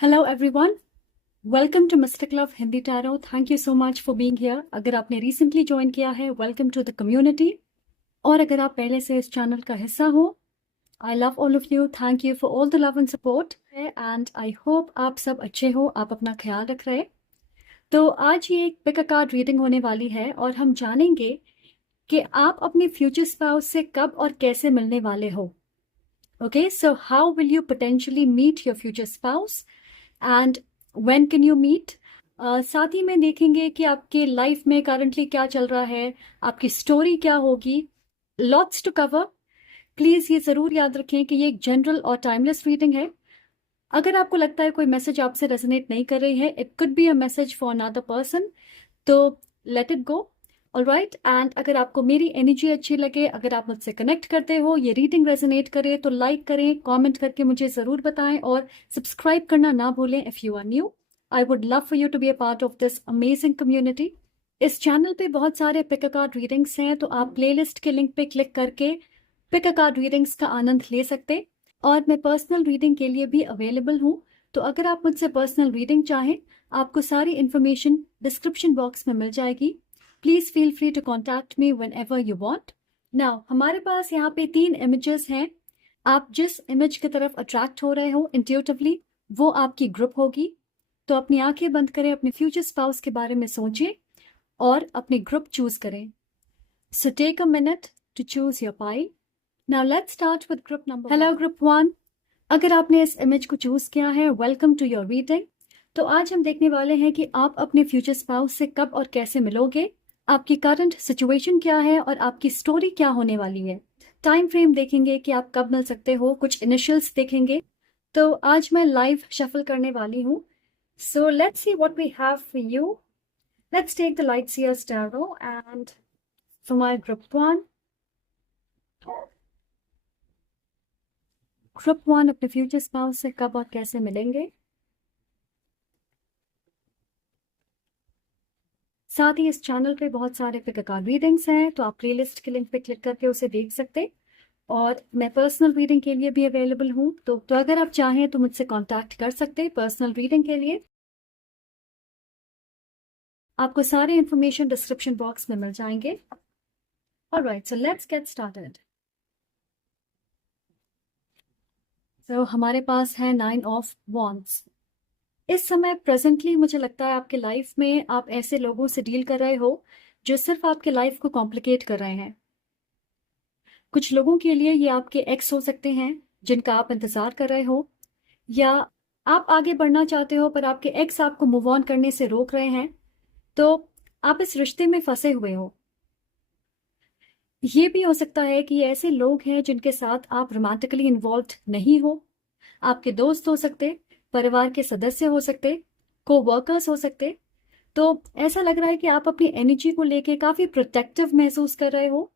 Hello everyone. Welcome to Mystic Love Hindi Tarot. Thank you so much for being here. अगर आपने recently join किया है, welcome to the community. और अगर आप पहले से इस चैनल का हिस्सा हो, I love all of you. Thank you for all the love and support. And I hope आप सब अच्छे हो, आप अपना ख्याल रख रहे। तो आज ये एक पिक अ कार्ड रीडिंग होने वाली है और हम जानेंगे कि आप अपने फ्यूचर स्पाउस से कब और कैसे मिलने वाले हो। Okay, so how will you potentially meet your future spouse? And when can you meet. साथ ही में देखेंगे कि आपके लाइफ में करंटली क्या चल रहा है, आपकी स्टोरी क्या होगी। Lots to cover. प्लीज ये जरूर याद रखें कि ये एक जनरल और टाइमलेस रीडिंग है। अगर आपको लगता है कोई मैसेज आपसे रेजोनेट नहीं कर रही है, it could be a message for another person, तो let it go. Alright, and अगर आपको मेरी एनर्जी अच्छी लगे, अगर आप मुझसे कनेक्ट करते हो, ये रीडिंग रेजोनेट करे, तो लाइक करें, कमेंट करके मुझे ज़रूर बताएं और सब्सक्राइब करना ना भूलें if you are new. I would love for you to be a part of this amazing community. इस चैनल पे बहुत सारे पिक अ कार्ड रीडिंग्स हैं, तो आप प्लेलिस्ट के लिंक पे क्लिक करके पिक अ कार्ड रीडिंग्स का आनंद ले सकते। और मैं पर्सनल रीडिंग के लिए भी अवेलेबल हूँ, तो अगर आप मुझसे पर्सनल रीडिंग चाहें, आपको सारी इन्फॉर्मेशन डिस्क्रिप्शन बॉक्स में मिल जाएगी। Please feel free to contact me whenever you want. Now हमारे पास यहाँ पे 3 इमेजेस हैं। आप जिस इमेज की तरफ अट्रैक्ट हो रहे हो इंट्यूटिवली, वो आपकी ग्रुप होगी। तो अपनी आंखें बंद करें, अपने फ्यूचर स्पाउस के बारे में सोचें और अपनी ग्रुप चूज करें। So take a minute to choose your pile. Now let's start with group number. Hello group 1। अगर आपने इस इमेज को चूज किया है, वेलकम टू योर रीडिंग। तो आज हम देखने वाले हैं कि आप अपने फ्यूचर स्पाउस से कब और कैसे मिलोगे, आपकी करंट सिचुएशन क्या है और आपकी स्टोरी क्या होने वाली है। टाइम फ्रेम देखेंगे कि आप कब मिल सकते हो, कुछ इनिशियल्स देखेंगे। तो आज मैं लाइव शफल करने वाली हूँ। So let's see what we have for you. Let's take the light seers tarot and for my group 1। Group 1 अपने फ्यूचर स्पाउस से कब और कैसे मिलेंगे। साथ ही इस चैनल पे बहुत सारे पिक अ कार्ड रीडिंग्स हैं, तो आप प्लेलिस्ट के लिंक पे क्लिक करके उसे देख सकते। और मैं पर्सनल रीडिंग के लिए भी अवेलेबल हूँ, तो अगर आप चाहें तो मुझसे कांटेक्ट कर सकते हैं पर्सनल रीडिंग के लिए। आपको सारे इंफॉर्मेशन डिस्क्रिप्शन बॉक्स में मिल जाएंगे। Alright, so let's get started. तो हमारे पास है 9 ऑफ वॉन्ड्स। इस समय प्रेजेंटली मुझे लगता है आपके लाइफ में आप ऐसे लोगों से डील कर रहे हो जो सिर्फ आपके लाइफ को कॉम्प्लिकेट कर रहे हैं। कुछ लोगों के लिए ये आपके एक्स हो सकते हैं जिनका आप इंतजार कर रहे हो, या आप आगे बढ़ना चाहते हो पर आपके एक्स आपको मूव ऑन करने से रोक रहे हैं, तो आप इस रिश्ते में फंसे हुए हो। ये भी हो सकता है कि ये ऐसे लोग हैं जिनके साथ आप रोमांटिकली इन्वॉल्व नहीं हो। आपके दोस्त हो सकते, परिवार के सदस्य हो सकते, को वर्कर्स हो सकते। तो ऐसा लग रहा है कि आप अपनी एनर्जी को लेके काफी प्रोटेक्टिव महसूस कर रहे हो।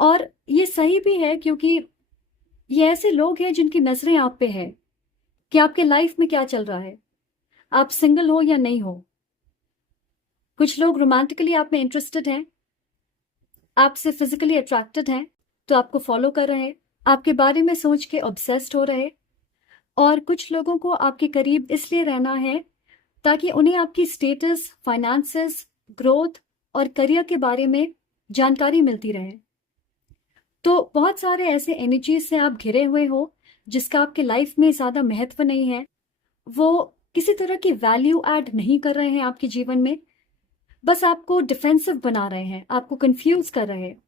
और ये सही भी है, क्योंकि ये ऐसे लोग हैं जिनकी नजरें आप पे है कि आपके लाइफ में क्या चल रहा है, आप सिंगल हो या नहीं हो। कुछ लोग रोमांटिकली आप में इंटरेस्टेड हैं, आपसे फिजिकली अट्रैक्टेड हैं, तो आपको फॉलो कर रहे हैं, आपके बारे में सोच के ऑब्सेस्ड हो रहे। और कुछ लोगों को आपके करीब इसलिए रहना है ताकि उन्हें आपकी स्टेटस, फाइनेंसेस, ग्रोथ और करियर के बारे में जानकारी मिलती रहे। तो बहुत सारे ऐसे एनर्जीज से आप घिरे हुए हो जिसका आपके लाइफ में ज्यादा महत्व नहीं है। वो किसी तरह की वैल्यू ऐड नहीं कर रहे हैं आपके जीवन में, बस आपको डिफेंसिव बना रहे हैं, आपको कंफ्यूज कर रहे हैं,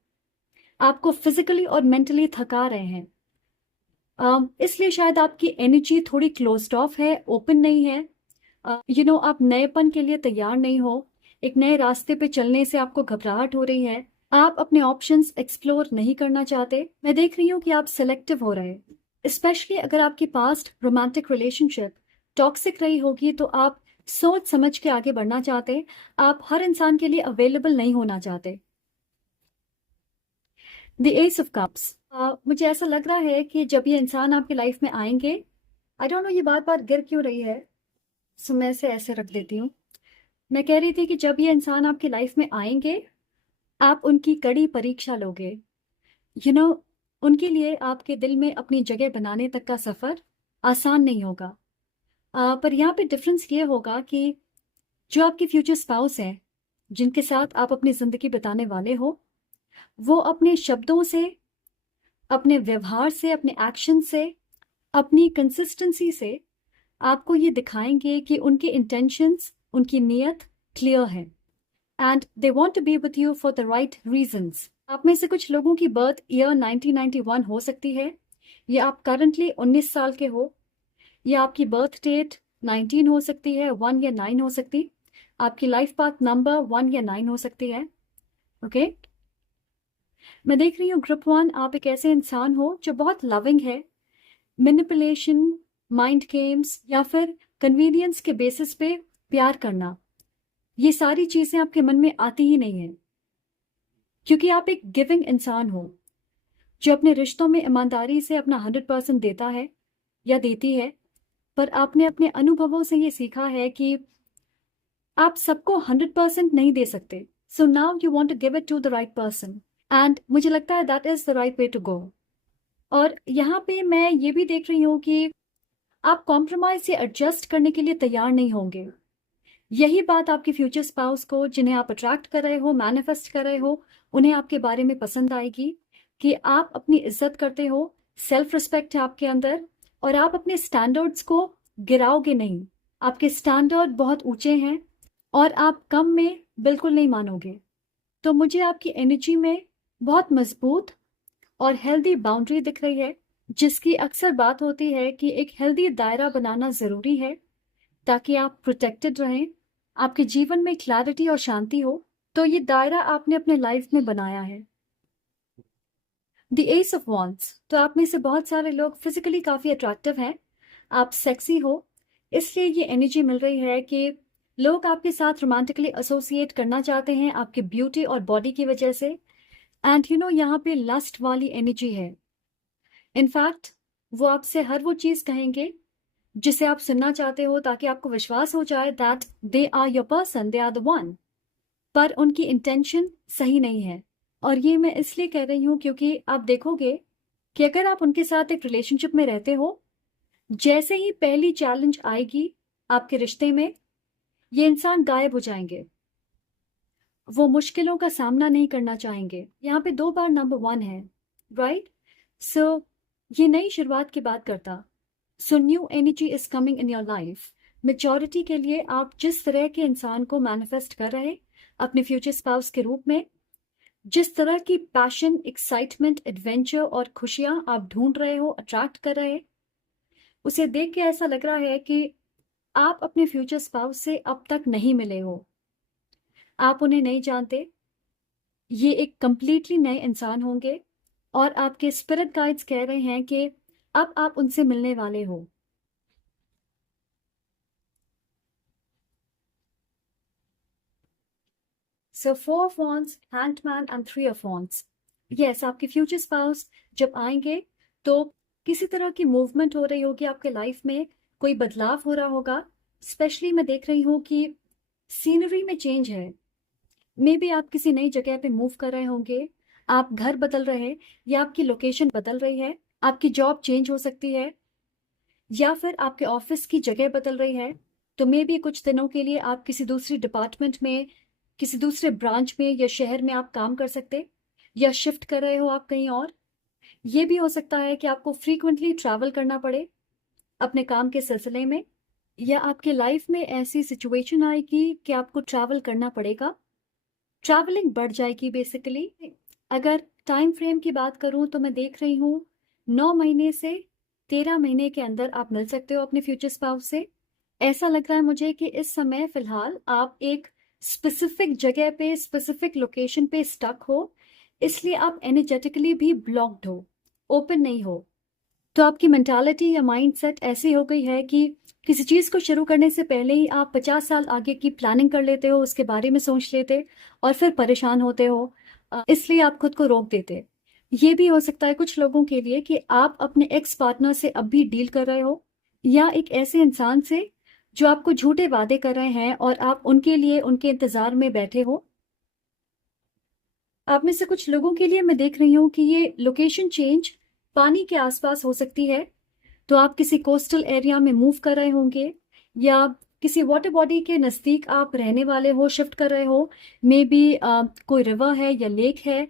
आपको फिजिकली और मेंटली थका रहे हैं। इसलिए शायद आपकी एनर्जी थोड़ी क्लोज्ड ऑफ है, ओपन नहीं है। आप नएपन के लिए तैयार नहीं हो, एक नए रास्ते पे चलने से आपको घबराहट हो रही है, आप अपने ऑप्शंस एक्सप्लोर नहीं करना चाहते। मैं देख रही हूँ कि आप सिलेक्टिव हो रहे हैं। स्पेशली अगर आपकी पास्ट रोमांटिक रिलेशनशिप टॉक्सिक रही होगी, तो आप सोच समझ के आगे बढ़ना चाहते, आप हर इंसान के लिए अवेलेबल नहीं होना चाहते। The S of cups. मुझे ऐसा लग रहा है कि जब ये इंसान आपकी लाइफ में आएंगे, आई डोंट नो ये बार बार गिर क्यों रही है, सो मैं इसे ऐसे रख देती हूँ। मैं कह रही थी कि जब ये इंसान आपकी लाइफ में आएंगे, आप उनकी कड़ी परीक्षा लोगे। यू नो उनके लिए आपके दिल में अपनी जगह बनाने तक का सफर आसान नहीं होगा। पर यहाँ पे डिफरेंस ये होगा कि जो आपके फ्यूचर स्पाउस हैं, जिनके साथ आप अपनी ज़िंदगी बिताने वाले हो, वो अपने शब्दों से, अपने व्यवहार से, अपने एक्शन से, अपनी कंसिस्टेंसी से आपको ये दिखाएंगे कि उनके इंटेंशंस, उनकी नीयत क्लियर है and they want to be with you for the right reasons. आप में से कुछ लोगों की बर्थ ईयर 1991 हो सकती है, या आप करंटली 19 साल के हो, या आपकी बर्थ डेट 19 हो सकती है, 1 या 9 हो सकती, आपकी लाइफ पाथ नंबर 1 या 9 हो सकती है। ओके मैं देख रही हूँ ग्रुप 1, आप एक ऐसे इंसान हो जो बहुत लविंग है। मैनिपुलेशन, माइंड गेम्स या फिर कन्वीनियंस के बेसिस पे प्यार करना, ये सारी चीजें आपके मन में आती ही नहीं है, क्योंकि आप एक गिविंग इंसान हो जो अपने रिश्तों में ईमानदारी से अपना 100% देता है या देती है। पर आपने अपने अनुभवों से ये सीखा है कि आप सबको 100% नहीं दे सकते। So now you want to give it to the right person and मुझे लगता है that is the right way to go. और यहाँ पे मैं ये भी देख रही हूँ कि आप कॉम्प्रोमाइज या एडजस्ट करने के लिए तैयार नहीं होंगे। यही बात आपके फ्यूचर स्पाउस को, जिन्हें आप अट्रैक्ट कर रहे हो, मैनिफेस्ट कर रहे हो, उन्हें आपके बारे में पसंद आएगी कि आप अपनी इज्जत करते हो, सेल्फ रिस्पेक्ट है आपके अंदर, और आप अपने स्टैंडर्ड्स को गिराओगे नहीं। आपके स्टैंडर्ड बहुत ऊंचे हैं और आप कम में बिल्कुल नहीं मानोगे। तो मुझे आपकी एनर्जी में बहुत मजबूत और हेल्दी बाउंड्री दिख रही है, जिसकी अक्सर बात होती है कि एक हेल्दी दायरा बनाना जरूरी है ताकि आप प्रोटेक्टेड रहें, आपके जीवन में क्लैरिटी और शांति हो। तो ये दायरा आपने अपने लाइफ में बनाया है। द एस ऑफ वॉन्ड्स, तो आप में से बहुत सारे लोग फिजिकली काफी अट्रैक्टिव हैं, आप सेक्सी हो, इसलिए ये एनर्जी मिल रही है कि लोग आपके साथ रोमांटिकली एसोसिएट करना चाहते हैं आपके ब्यूटी और बॉडी की वजह से। एंड यू नो यहाँ पे लस्ट वाली एनर्जी है। इनफैक्ट वो आपसे हर वो चीज कहेंगे जिसे आप सुनना चाहते हो, ताकि आपको विश्वास हो जाए that they are your person, they are the one. पर उनकी इंटेंशन सही नहीं है। और ये मैं इसलिए कह रही हूँ क्योंकि आप देखोगे कि अगर आप उनके साथ एक रिलेशनशिप में रहते हो, जैसे ही पहली चैलेंज आएगी आपके रिश्ते में, ये इंसान गायब हो जाएंगे। वो मुश्किलों का सामना नहीं करना चाहेंगे। यहाँ पे 2 बार नंबर 1 है, राइट? सो ये नई शुरुआत की बात करता। So new energy is coming in your life. Maturity के लिए आप जिस तरह के इंसान को मैनिफेस्ट कर रहे अपने फ्यूचर स्पाउस के रूप में, जिस तरह की पैशन, एक्साइटमेंट, एडवेंचर और खुशियां आप ढूंढ रहे हो, अट्रैक्ट कर रहे, उसे देख के ऐसा लग रहा है कि आप अपने फ्यूचर स्पाउस से अब तक नहीं मिले हो, आप उन्हें नहीं जानते। ये एक कंप्लीटली नए इंसान होंगे और आपके स्पिरिट गाइड्स कह रहे हैं कि अब आप उनसे मिलने वाले हो। सो 4 of wands, hanged man and 3 of wands. Yes, आपके फ्यूचर स्पाउस जब आएंगे तो किसी तरह की मूवमेंट हो रही होगी आपके लाइफ में, कोई बदलाव हो रहा होगा। स्पेशली मैं देख रही हूँ कि सीनरी में चेंज है। मे बी आप किसी नई जगह पे मूव कर रहे होंगे, आप घर बदल रहे, या आपकी लोकेशन बदल रही है, आपकी जॉब चेंज हो सकती है, या फिर आपके ऑफिस की जगह बदल रही है। तो मे बी कुछ दिनों के लिए आप किसी दूसरी डिपार्टमेंट में, किसी दूसरे ब्रांच में या शहर में आप काम कर सकते, या शिफ्ट कर रहे हो आप कहीं और। ये भी हो सकता है कि आपको फ्रीक्वेंटली ट्रैवल करना पड़े अपने काम के सिलसिले में, या आपके लाइफ में ऐसी सिचुएशन आएगी कि आपको ट्रैवल करना पड़ेगा, ट्रैवलिंग बढ़ जाएगी बेसिकली। अगर टाइम फ्रेम की बात करूं तो मैं देख रही हूँ 9 महीने से 13 महीने के अंदर आप मिल सकते हो अपने फ्यूचर स्पाउस से। ऐसा लग रहा है मुझे कि इस समय फिलहाल आप एक स्पेसिफिक जगह पे, स्पेसिफिक लोकेशन पे स्टक हो, इसलिए आप एनर्जेटिकली भी ब्लॉक्ड हो, ओपन नहीं हो। तो आपकी मेंटालिटी या माइंडसेट ऐसी हो गई है कि किसी चीज को शुरू करने से पहले ही आप 50 साल आगे की प्लानिंग कर लेते हो, उसके बारे में सोच लेते और फिर परेशान होते हो, इसलिए आप खुद को रोक देते। ये भी हो सकता है कुछ लोगों के लिए कि आप अपने एक्स पार्टनर से अब भी डील कर रहे हो, या एक ऐसे इंसान से जो आपको झूठे वादे कर रहे हैं और आप उनके लिए उनके इंतजार में बैठे हो। आप में से कुछ लोगों के लिए मैं देख रही हूँ कि ये लोकेशन चेंज पानी के आसपास हो सकती है। तो आप किसी कोस्टल एरिया में मूव कर रहे होंगे, या किसी वाटर बॉडी के नज़दीक आप रहने वाले हो, शिफ्ट कर रहे हो, मे बी कोई रिवर है या लेक है,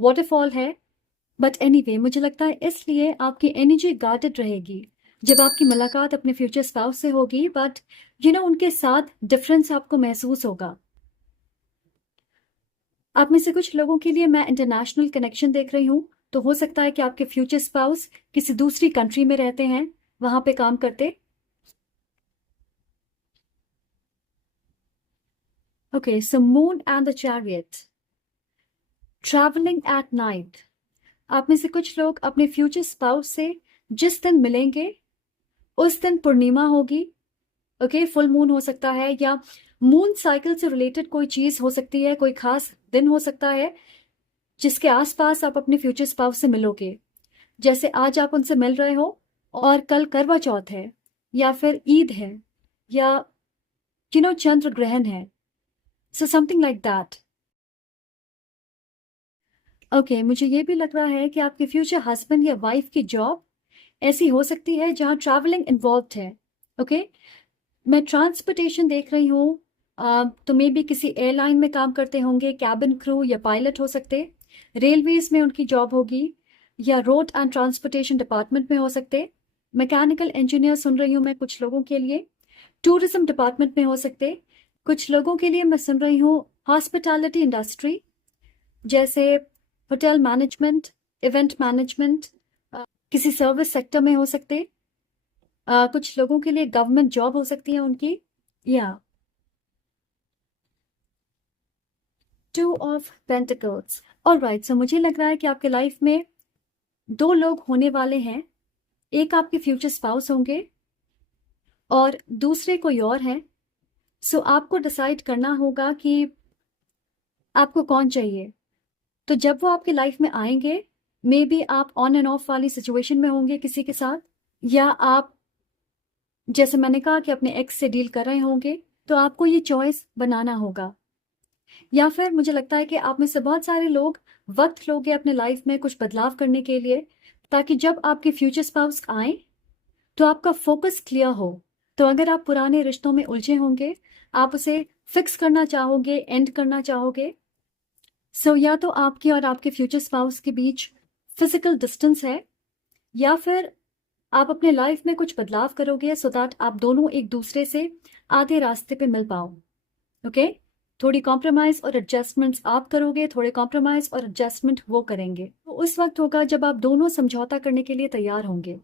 वाटरफॉल है। बट एनीवे मुझे लगता है इसलिए आपकी एनर्जी गार्डेड रहेगी जब आपकी मुलाकात अपने फ्यूचर स्पाउस से होगी, बट उनके साथ डिफरेंस आपको महसूस होगा। आप में से कुछ लोगों के लिए मैं इंटरनेशनल कनेक्शन देख रही हूँ, तो हो सकता है कि आपके फ्यूचर स्पाउस किसी दूसरी कंट्री में रहते हैं, वहां पे काम करते। Okay, so moon and the chariot, travelling at night. आप में से कुछ लोग अपने फ्यूचर स्पाउस से जिस दिन मिलेंगे उस दिन पूर्णिमा होगी। ओके, फुल मून हो सकता है या मून साइकिल से रिलेटेड कोई चीज हो सकती है, कोई खास दिन हो सकता है जिसके आसपास आप अपने फ्यूचर स्पाउस से मिलोगे। जैसे आज आप उनसे मिल रहे हो और कल करवा चौथ है, या फिर ईद है, या चंद्र ग्रहण है। So something like that. Okay, मुझे ये भी लग रहा है कि आपके फ्यूचर हस्बैंड या वाइफ की जॉब ऐसी हो सकती है जहाँ ट्रैवलिंग इन्वॉल्व है। ओके, मैं ट्रांसपोर्टेशन देख रही हूँ। तो मे बी किसी एयरलाइन में काम करते होंगे, कैबिन क्रू या पायलट हो सकते। रेलवेज में उनकी जॉब होगी, या रोड एंड ट्रांसपोर्टेशन डिपार्टमेंट में हो सकते। मैकेनिकल इंजीनियर सुन रही हूँ मैं कुछ लोगों के लिए। टूरिज्म डिपार्टमेंट में हो सकते। कुछ लोगों के लिए मैं सुन रही हूँ हॉस्पिटैलिटी इंडस्ट्री, जैसे होटल मैनेजमेंट, इवेंट मैनेजमेंट, किसी सर्विस सेक्टर में हो सकते। कुछ लोगों के लिए गवर्नमेंट जॉब हो सकती है उनकी। या टू ऑफ पेंटिकल्स। ऑलराइट, सो मुझे लग रहा है कि आपके लाइफ में दो लोग होने वाले हैं। एक आपके फ्यूचर स्पाउस होंगे और दूसरे कोई और हैं। सो आपको डिसाइड करना होगा कि आपको कौन चाहिए। तो जब वो आपकी लाइफ में आएंगे, मे बी आप ऑन एंड ऑफ वाली सिचुएशन में होंगे किसी के साथ, या आप जैसे मैंने कहा कि अपने एक्स से डील कर रहे होंगे, तो आपको ये चॉइस बनाना होगा। या फिर मुझे लगता है कि आप में से बहुत सारे लोग वक्त लोगे अपने लाइफ में कुछ बदलाव करने के लिए, ताकि जब आपके फ्यूचर स्पाउस आए तो आपका फोकस क्लियर हो। तो अगर आप पुराने रिश्तों में उलझे होंगे, आप उसे फिक्स करना चाहोगे, एंड करना चाहोगे। सो या तो आपके और आपके फ्यूचर स्पाउस के बीच फिजिकल डिस्टेंस है, या फिर आप अपने लाइफ में कुछ बदलाव करोगे सो दैट आप दोनों एक दूसरे से आधे रास्ते पे मिल पाओ। ओके, थोड़ी कॉम्प्रोमाइज और एडजस्टमेंट्स आप करोगे, थोड़े कॉम्प्रोमाइज और एडजस्टमेंट वो करेंगे। तो उस वक्त होगा जब आप दोनों समझौता करने के लिए तैयार होंगे।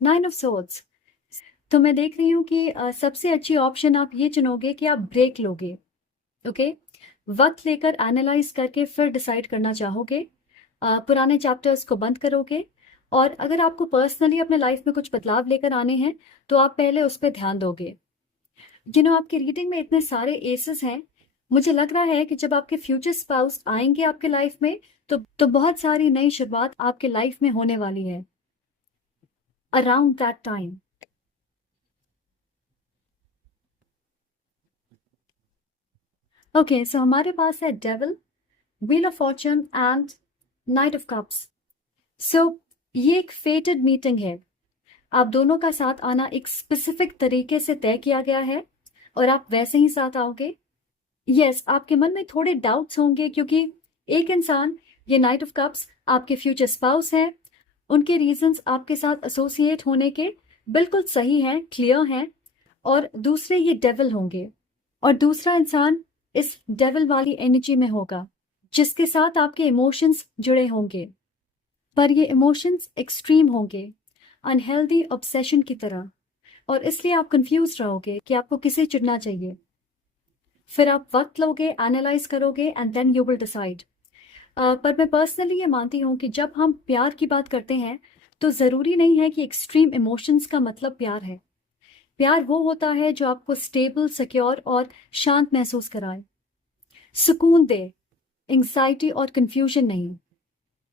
9 ऑफ सोर्ड्स। तो मैं देख रही हूँ कि सबसे अच्छी ऑप्शन आप ये चुनोगे कि आप ब्रेक लोगे। ओके, वक्त लेकर एनालाइज करके फिर डिसाइड करना चाहोगे। पुराने चैप्टर्स को बंद करोगे, और अगर आपको पर्सनली अपने लाइफ में कुछ बदलाव लेकर आने हैं तो आप पहले उस पर ध्यान दोगे। आपकी रीडिंग में इतने सारे एसेस हैं, मुझे लग रहा है कि जब आपके फ्यूचर स्पाउस आएंगे आपके लाइफ में, तो बहुत सारी नई शुरुआत आपके लाइफ में होने वाली है around that time. Okay, so हमारे पास है devil, wheel of fortune and knight of cups. So ये एक फेटेड मीटिंग है। आप दोनों का साथ आना एक स्पेसिफिक तरीके से तय किया गया है, और आप वैसे ही साथ आओगे। यस, आपके मन में थोड़े डाउट्स होंगे, क्योंकि एक इंसान, ये नाइट ऑफ कप्स, आपके फ्यूचर स्पाउस है। उनके रीजंस आपके साथ एसोसिएट होने के बिल्कुल सही हैं, क्लियर हैं। और दूसरे ये डेविल होंगे, और दूसरा इंसान इस डेविल वाली एनर्जी में होगा जिसके साथ आपके इमोशंस जुड़े होंगे, पर ये इमोशंस एक्सट्रीम होंगे, अनहेल्दी ऑब्सेशन की तरह। और इसलिए आप कंफ्यूज रहोगे कि आपको किसे चुनना चाहिए। फिर आप वक्त लोगे, एनालाइज करोगे, and then you will decide. पर मैं पर्सनली ये मानती हूँ कि जब हम प्यार की बात करते हैं तो ज़रूरी नहीं है कि एक्सट्रीम इमोशंस का मतलब प्यार है। प्यार वो होता है जो आपको स्टेबल, सिक्योर और शांत महसूस कराए, सुकून दे, एंग्जाइटी और कंफ्यूजन नहीं।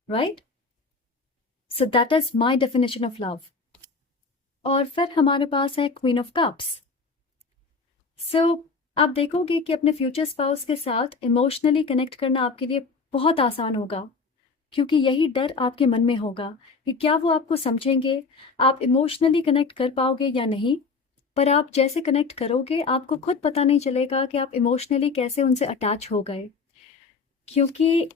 Right? So that is my definition of love. और फिर हमारे पास है क्वीन ऑफ कप्स। सो आप देखोगे कि अपने फ्यूचर स्पाउस के साथ इमोशनली कनेक्ट करना आपके लिए बहुत आसान होगा। क्योंकि यही डर आपके मन में होगा कि क्या वो आपको समझेंगे, आप इमोशनली कनेक्ट कर पाओगे या नहीं। पर आप जैसे कनेक्ट करोगे, आपको खुद पता नहीं चलेगा कि आप इमोशनली कैसे उनसे अटैच हो गए। क्योंकि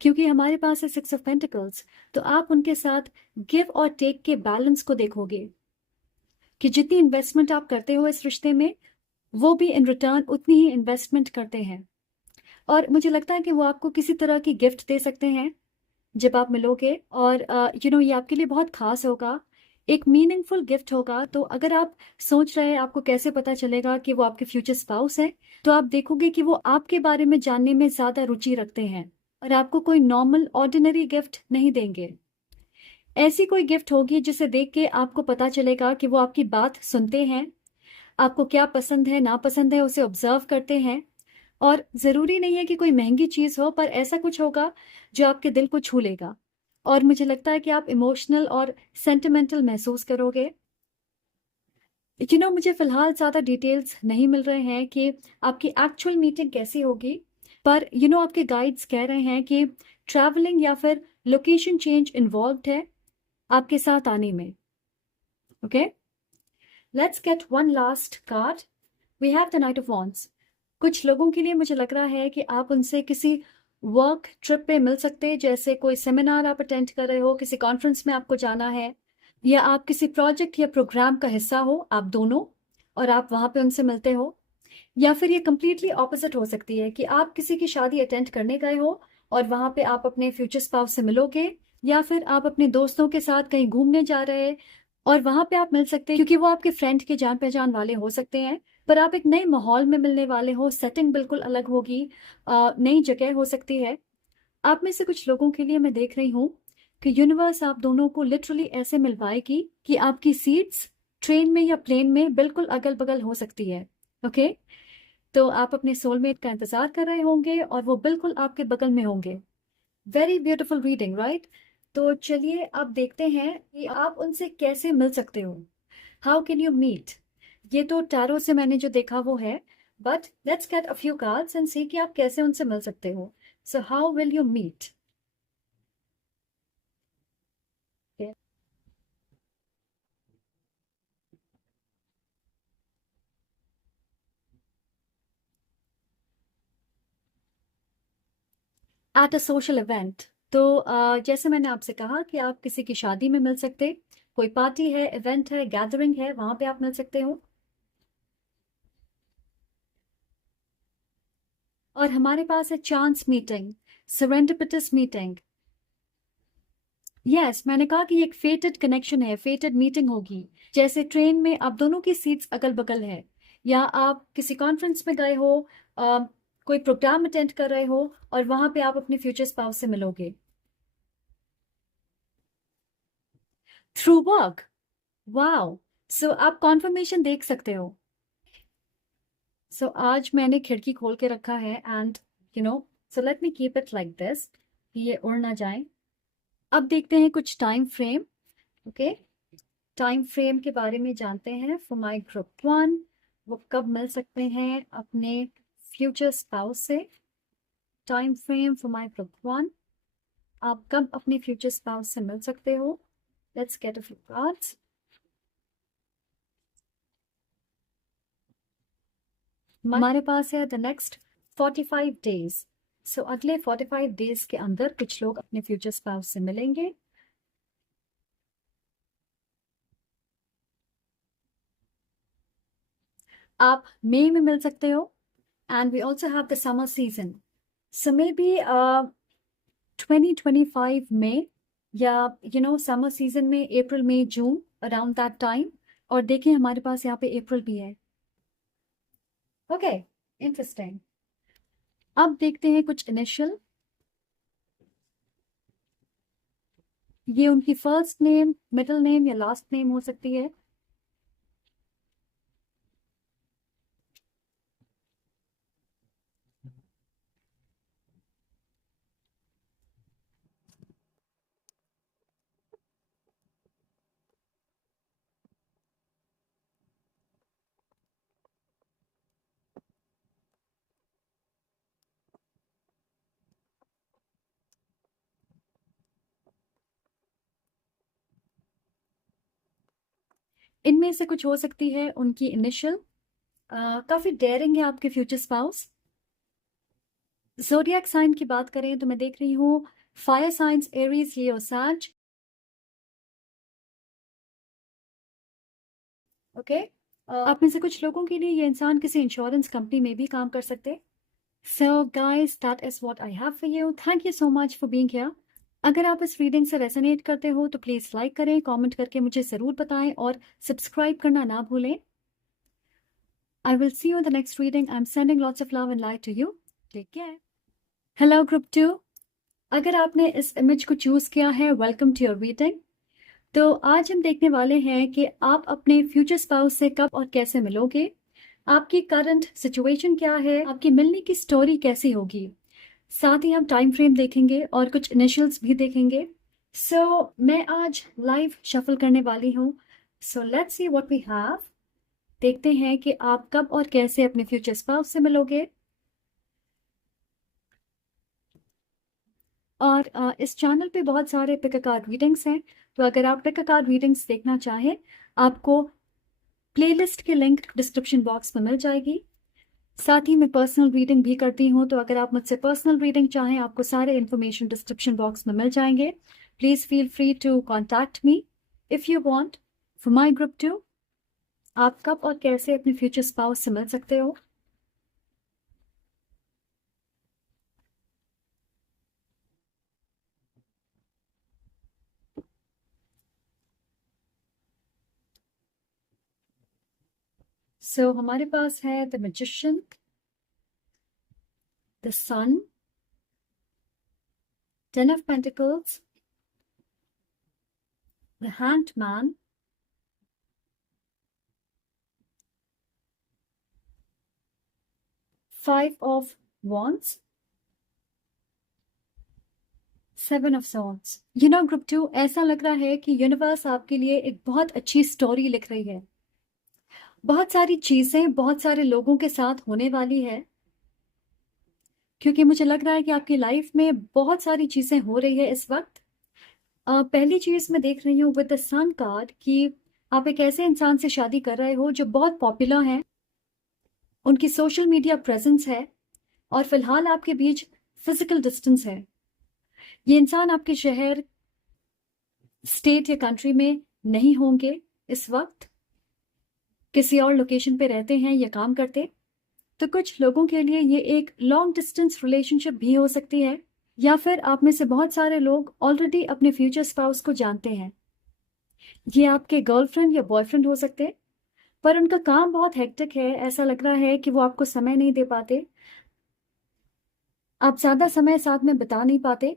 क्योंकि हमारे पास है 6 ऑफ पेंटिकल्स, तो आप उनके साथ गिव और टेक के बैलेंस को देखोगे कि जितनी इन्वेस्टमेंट आप करते हो इस रिश्ते में, वो भी इन रिटर्न उतनी ही इन्वेस्टमेंट करते हैं। और मुझे लगता है कि वो आपको किसी तरह की गिफ्ट दे सकते हैं जब आप मिलोगे, और ये आपके लिए बहुत खास होगा, एक मीनिंगफुल गिफ्ट होगा। तो अगर आप सोच रहे हैं आपको कैसे पता चलेगा कि वो आपके फ्यूचर स्पाउस है, तो आप देखोगे कि वो आपके बारे में जानने में ज़्यादा रुचि रखते हैं और आपको कोई नॉर्मल ऑर्डिनरी गिफ्ट नहीं देंगे। ऐसी कोई गिफ्ट होगी जिसे देख के आपको पता चलेगा कि वो आपकी बात सुनते हैं, आपको क्या पसंद है नापसंद है उसे ऑब्जर्व करते हैं। और ज़रूरी नहीं है कि कोई महंगी चीज़ हो, पर ऐसा कुछ होगा जो आपके दिल को छू लेगा, और मुझे लगता है कि आप इमोशनल और सेंटिमेंटल महसूस करोगे। मुझे फ़िलहाल ज़्यादा डिटेल्स नहीं मिल रहे हैं कि आपकी एक्चुअल मीटिंग कैसी होगी, पर आपके गाइड्स कह रहे हैं कि ट्रैवलिंग या फिर लोकेशन चेंज इन्वॉल्व्ड है आपके साथ आने में। Okay, let's get one last card. We have the knight of wands. कुछ लोगों के लिए मुझे लग रहा है कि आप उनसे किसी वर्क ट्रिप पे मिल सकते हैं, जैसे कोई सेमिनार आप अटेंड कर रहे हो, किसी कॉन्फ्रेंस में आपको जाना है, या आप किसी प्रोजेक्ट या प्रोग्राम का हिस्सा हो आप दोनों, और आप वहाँ पे उनसे मिलते हो। या फिर ये कंप्लीटली ऑपोजिट हो सकती है कि आप किसी की शादी अटेंड करने गए हो और वहाँ पे आप अपने फ्यूचर स्पाउस से मिलोगे, या फिर आप अपने दोस्तों के साथ कहीं घूमने जा रहे हैं और वहाँ पे आप मिल सकते हैं, क्योंकि वो आपके फ्रेंड के जान पहचान वाले हो सकते हैं। पर आप एक नए माहौल में मिलने वाले हो, सेटिंग बिल्कुल अलग होगी, नई जगह हो सकती है। आप में से कुछ लोगों के लिए मैं देख रही हूँ कि यूनिवर्स आप दोनों को लिटरली ऐसे मिलवाएगी कि आपकी सीट्स ट्रेन में या प्लेन में बिल्कुल अगल बगल हो सकती है। ओके, तो आप अपने सोलमेट का इंतजार कर रहे होंगे और वो बिल्कुल आपके बगल में होंगे। Very beautiful reading, right? तो चलिए अब देखते हैं कि आप उनसे कैसे मिल सकते हो। How can you meet? ये तो टैरो से मैंने जो देखा वो है, but let's get a few cards and see कि आप कैसे उनसे मिल सकते हो। So how will you meet? At a social event. तो जैसे मैंने आपसे कहा कि आप किसी की शादी में मिल सकते, कोई पार्टी है, इवेंट है, गैदरिंग है, वहां पे आप मिल सकते हो। और हमारे पास है चांस मीटिंग, सेरेंडिपिटस मीटिंग। यस, मैंने कहा कि ये एक फेटेड कनेक्शन है, फेटेड मीटिंग होगी। जैसे ट्रेन में आप दोनों की सीट्स अगल बगल है, या आप किसी कॉन्फ्रेंस में गए हो, अ, कोई प्रोग्राम अटेंड कर रहे हो और वहां पे आप अपने फ्यूचर स्पाउस से मिलोगे थ्रू वर्क। वाओ! सो आप कॉन्फर्मेशन देख सकते हो। सो आज मैंने खिड़की खोल के रखा है, and you know so let me keep it like this, ये उड़ ना जाए। अब देखते हैं कुछ time frame. Okay, time frame के बारे में जानते हैं फॉर माय ग्रुप 1। वो कब मिल सकते हैं अपने फ्यूचर स्पाउस से? Time frame for my group 1, आप कब अपने फ्यूचर स्पाउस से मिल सकते हो? Let's get a few cards. हमारे पास है द नेक्स्ट 45 डेज। सो अगले 45 डेज के अंदर कुछ लोग अपने फ्यूचर स्पाउस से मिलेंगे। आप मई में मिल सकते हो, and we also have the summer season. So maybe 2025 में, या समर सीजन में अप्रैल मई जून, अराउंड दैट टाइम। और देखिए हमारे पास यहाँ पे अप्रैल भी है। Okay, interesting. अब देखते हैं कुछ इनिशियल। ये उनकी फर्स्ट नेम, मिडिल नेम या लास्ट नेम हो सकती है। इनमें से कुछ हो सकती है उनकी इनिशियल। काफी डेयरिंग है आपके फ्यूचर स्पाउस। ज़ोडिएक साइन की बात करें तो मैं देख रही हूँ फायर साइंस, एरीज, लियो, सैज। ओके, आप में से कुछ लोगों के लिए ये इंसान किसी इंश्योरेंस कंपनी में भी काम कर सकते हैं। So guys, that is what I have for you. Thank you so much for being here. अगर आप इस रीडिंग से रेजोनेट करते हो तो प्लीज लाइक करें, कमेंट करके मुझे जरूर बताएं और सब्सक्राइब करना ना भूलें। I will see you in the next reading. I am sending lots of love and light to you. Take care. Hello group 2, अगर आपने इस इमेज को चूज किया है, वेलकम टू योर रीडिंग। तो आज हम देखने वाले हैं कि आप अपने फ्यूचर स्पाउस से कब और कैसे मिलोगे, आपकी करंट सिचुएशन क्या है, आपकी मिलने की स्टोरी कैसी होगी। साथ ही हम टाइम फ्रेम देखेंगे और कुछ इनिशियल्स भी देखेंगे। सो मैं आज लाइव शफल करने वाली हूँ। So let's see what we have. देखते हैं कि आप कब और कैसे अपने फ्यूचर स्पाउस से मिलोगे। और इस चैनल पे बहुत सारे पिक अ कार्ड रीडिंग्स हैं, तो अगर आप पिक अ कार्ड रीडिंग्स देखना चाहें, आपको प्लेलिस्ट के लिंक डिस्क्रिप्शन बॉक्स में मिल जाएगी। साथ ही मैं पर्सनल रीडिंग भी करती हूँ, तो अगर आप मुझसे पर्सनल रीडिंग चाहें, आपको सारे इन्फॉर्मेशन डिस्क्रिप्शन बॉक्स में मिल जाएंगे। Please feel free to contact me if you want. For my group 2, आप कब और कैसे अपने फ्यूचर स्पाउस से मिल सकते हो। सो हमारे पास है the magician, the sun, 10 of Pentacles, the Hanged Man, Five of Wands, Seven of Swords। You know group 2, ऐसा लग रहा है कि यूनिवर्स आपके लिए एक बहुत अच्छी स्टोरी लिख रही है। बहुत सारी चीजें बहुत सारे लोगों के साथ होने वाली है, क्योंकि मुझे लग रहा है कि आपकी लाइफ में बहुत सारी चीजें हो रही है इस वक्त। पहली चीज मैं देख रही हूँ विद द सन कार्ड कि आप एक ऐसे इंसान से शादी कर रहे हो जो बहुत पॉपुलर है, उनकी सोशल मीडिया प्रेजेंस है, और फिलहाल आपके बीच फिजिकल डिस्टेंस है। ये इंसान आपके शहर, स्टेट या कंट्री में नहीं होंगे इस वक्त, किसी और लोकेशन पे रहते हैं या काम करते। तो कुछ लोगों के लिए ये एक लॉन्ग डिस्टेंस रिलेशनशिप भी हो सकती है, या फिर आप में से बहुत सारे लोग ऑलरेडी अपने फ्यूचर स्पाउस को जानते हैं। ये आपके गर्लफ्रेंड या बॉयफ्रेंड हो सकते हैं, पर उनका काम बहुत हेक्टिक है। ऐसा लग रहा है कि वो आपको समय नहीं दे पाते, आप ज्यादा समय साथ में बिता नहीं पाते।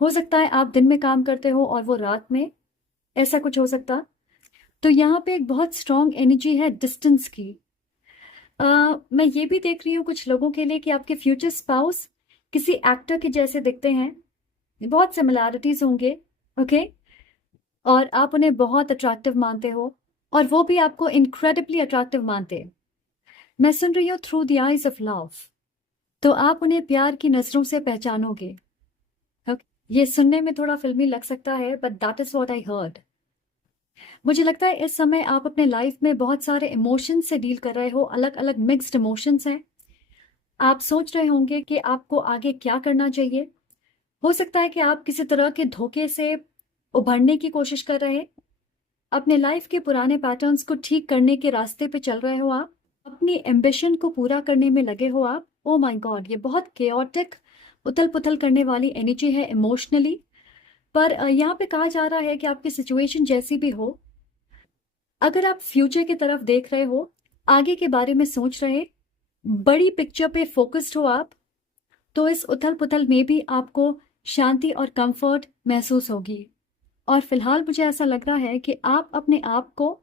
हो सकता है आप दिन में काम करते हो और वो रात में, ऐसा कुछ हो सकता। तो यहाँ पे एक बहुत स्ट्रॉन्ग एनर्जी है डिस्टेंस की। मैं ये भी देख रही हूँ कुछ लोगों के लिए कि आपके फ्यूचर स्पाउस किसी एक्टर के जैसे दिखते हैं, बहुत सिमिलैरिटीज होंगे। ओके, और आप उन्हें बहुत अट्रैक्टिव मानते हो और वो भी आपको इनक्रेडिबली अट्रैक्टिव मानते। मैं सुन रही हूँ through the eyes of love, तो आप उन्हें प्यार की नजरों से पहचानोगे। ये सुनने में थोड़ा फिल्मी लग सकता है, but that is what I heard. मुझे लगता है इस समय आप अपने लाइफ में बहुत सारे इमोशंस से डील कर रहे हो, अलग अलग मिक्स्ड इमोशंस हैं। आप सोच रहे होंगे कि आपको आगे क्या करना चाहिए। हो सकता है कि आप किसी तरह के धोखे से उभरने की कोशिश कर रहे, अपने लाइफ के पुराने पैटर्न्स को ठीक करने के रास्ते पे चल रहे हो, आप अपनी एम्बिशन को पूरा करने में लगे हो आप। ओ माय गॉड, ये बहुत केओटिक, उथल पुथल करने वाली एनर्जी है इमोशनली। पर यहाँ पे कहा जा रहा है कि आपकी सिचुएशन जैसी भी हो, अगर आप फ्यूचर की तरफ देख रहे हो, आगे के बारे में सोच रहे, बड़ी पिक्चर पे फोकस्ड हो आप, तो इस उथल पुथल में भी आपको शांति और कंफर्ट महसूस होगी। और फिलहाल मुझे ऐसा लग रहा है कि आप अपने आप को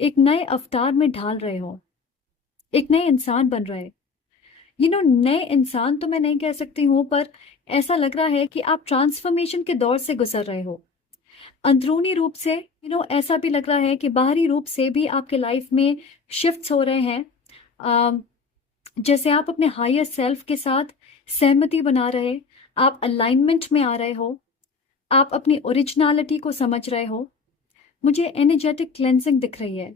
एक नए अवतार में ढाल रहे हो, एक नए इंसान बन रहे। नए इंसान तो मैं नहीं कह सकती हूँ, पर ऐसा लग रहा है कि आप ट्रांसफॉर्मेशन के दौर से गुजर रहे हो। अंदरूनी रूप से ऐसा भी लग रहा है कि बाहरी रूप से भी आपके लाइफ में शिफ्ट्स हो रहे हैं। जैसे आप अपने हायर सेल्फ के साथ सहमति बना रहे, आप अलाइनमेंट में आ रहे हो, आप अपनी ओरिजिनलिटी को समझ रहे हो। मुझे एनर्जेटिक क्लेंजिंग दिख रही है।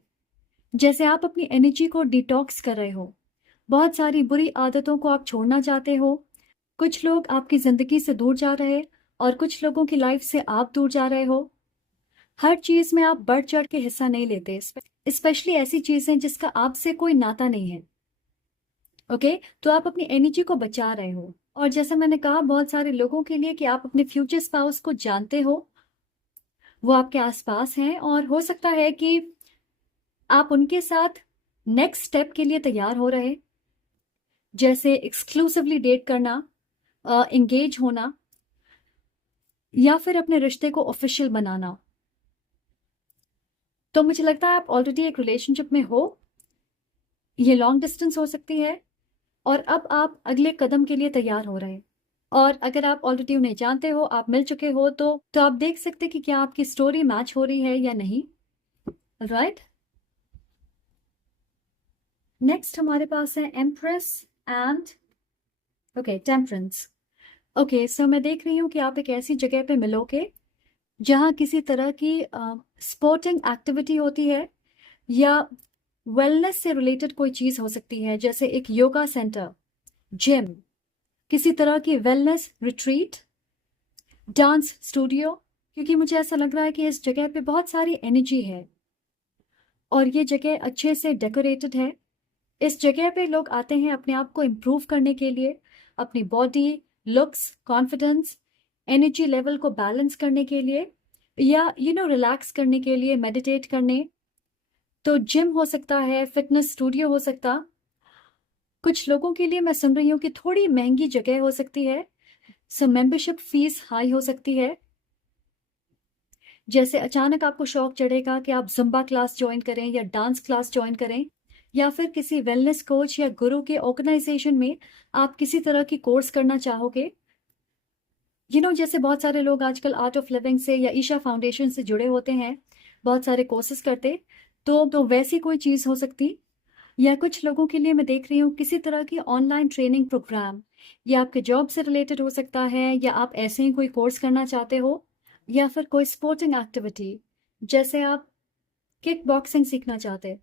जैसे आप अपनी एनर्जी को डिटॉक्स कर रहे हो, बहुत सारी बुरी आदतों को आप छोड़ना चाहते हो। कुछ लोग आपकी ज़िंदगी से दूर जा रहे हैं और कुछ लोगों की लाइफ से आप दूर जा रहे हो। हर चीज़ में आप बढ़ चढ़ के हिस्सा नहीं लेते, स्पेशली ऐसी चीज़ें जिसका आपसे कोई नाता नहीं है। ओके, तो आप अपनी एनर्जी को बचा रहे हो। और जैसा मैंने कहा बहुत सारे लोगों के लिए कि आप अपने फ्यूचर स्पाउस को जानते हो, वो आपके आसपास हैं और हो सकता है कि आप उनके साथ नेक्स्ट स्टेप के लिए तैयार हो रहे, जैसे एक्सक्लूसिवली डेट करना, एंगेज होना, या फिर अपने रिश्ते को ऑफिशियल बनाना। तो मुझे लगता है आप ऑलरेडी एक रिलेशनशिप में हो, ये लॉन्ग डिस्टेंस हो सकती है, और अब आप अगले कदम के लिए तैयार हो रहे हैं। और अगर आप ऑलरेडी उन्हें जानते हो, आप मिल चुके हो, तो आप देख सकते कि क्या आपकी स्टोरी मैच हो रही है या नहीं। राइट, नेक्स्ट हमारे पास है empress and okay temperance. Okay, so मैं देख रही हूँ कि आप एक ऐसी जगह पे मिलोगे जहाँ किसी तरह की स्पोर्टिंग एक्टिविटी होती है या वेलनेस से रिलेटेड कोई चीज़ हो सकती है, जैसे एक योगा सेंटर, जिम, किसी तरह की वेलनेस रिट्रीट, डांस स्टूडियो। क्योंकि मुझे ऐसा लग रहा है कि इस जगह पे बहुत सारी एनर्जी है और ये जगह अच्छे से डेकोरेटेड है। इस जगह पे लोग आते हैं अपने आप को इम्प्रूव करने के लिए, अपनी body, looks, confidence, energy level को बैलेंस करने के लिए, या रिलैक्स करने के लिए, मेडिटेट करने। तो जिम हो सकता है, फिटनेस स्टूडियो हो सकता। कुछ लोगों के लिए मैं सुन रही हूँ कि थोड़ी महंगी जगह हो सकती है, सो मेंबरशिप फीस हाई हो सकती है। जैसे अचानक आपको शौक चढ़ेगा कि आप जुम्बा क्लास ज्वाइन करें या डांस क्लास ज्वाइन करें, या फिर किसी वेलनेस कोच या गुरु के ऑर्गेनाइजेशन में आप किसी तरह की कोर्स करना चाहोगे। जैसे बहुत सारे लोग आजकल आर्ट ऑफ लिविंग से या ईशा फाउंडेशन से जुड़े होते हैं, बहुत सारे कोर्सेज करते, तो वैसी कोई चीज़ हो सकती। या कुछ लोगों के लिए मैं देख रही हूँ किसी तरह की ऑनलाइन ट्रेनिंग प्रोग्राम, या आपके जॉब से रिलेटेड हो सकता है, या आप ऐसे ही कोई कोर्स करना चाहते हो, या फिर कोई स्पोर्टिंग एक्टिविटी, जैसे आप किक बॉक्सिंग सीखना चाहते।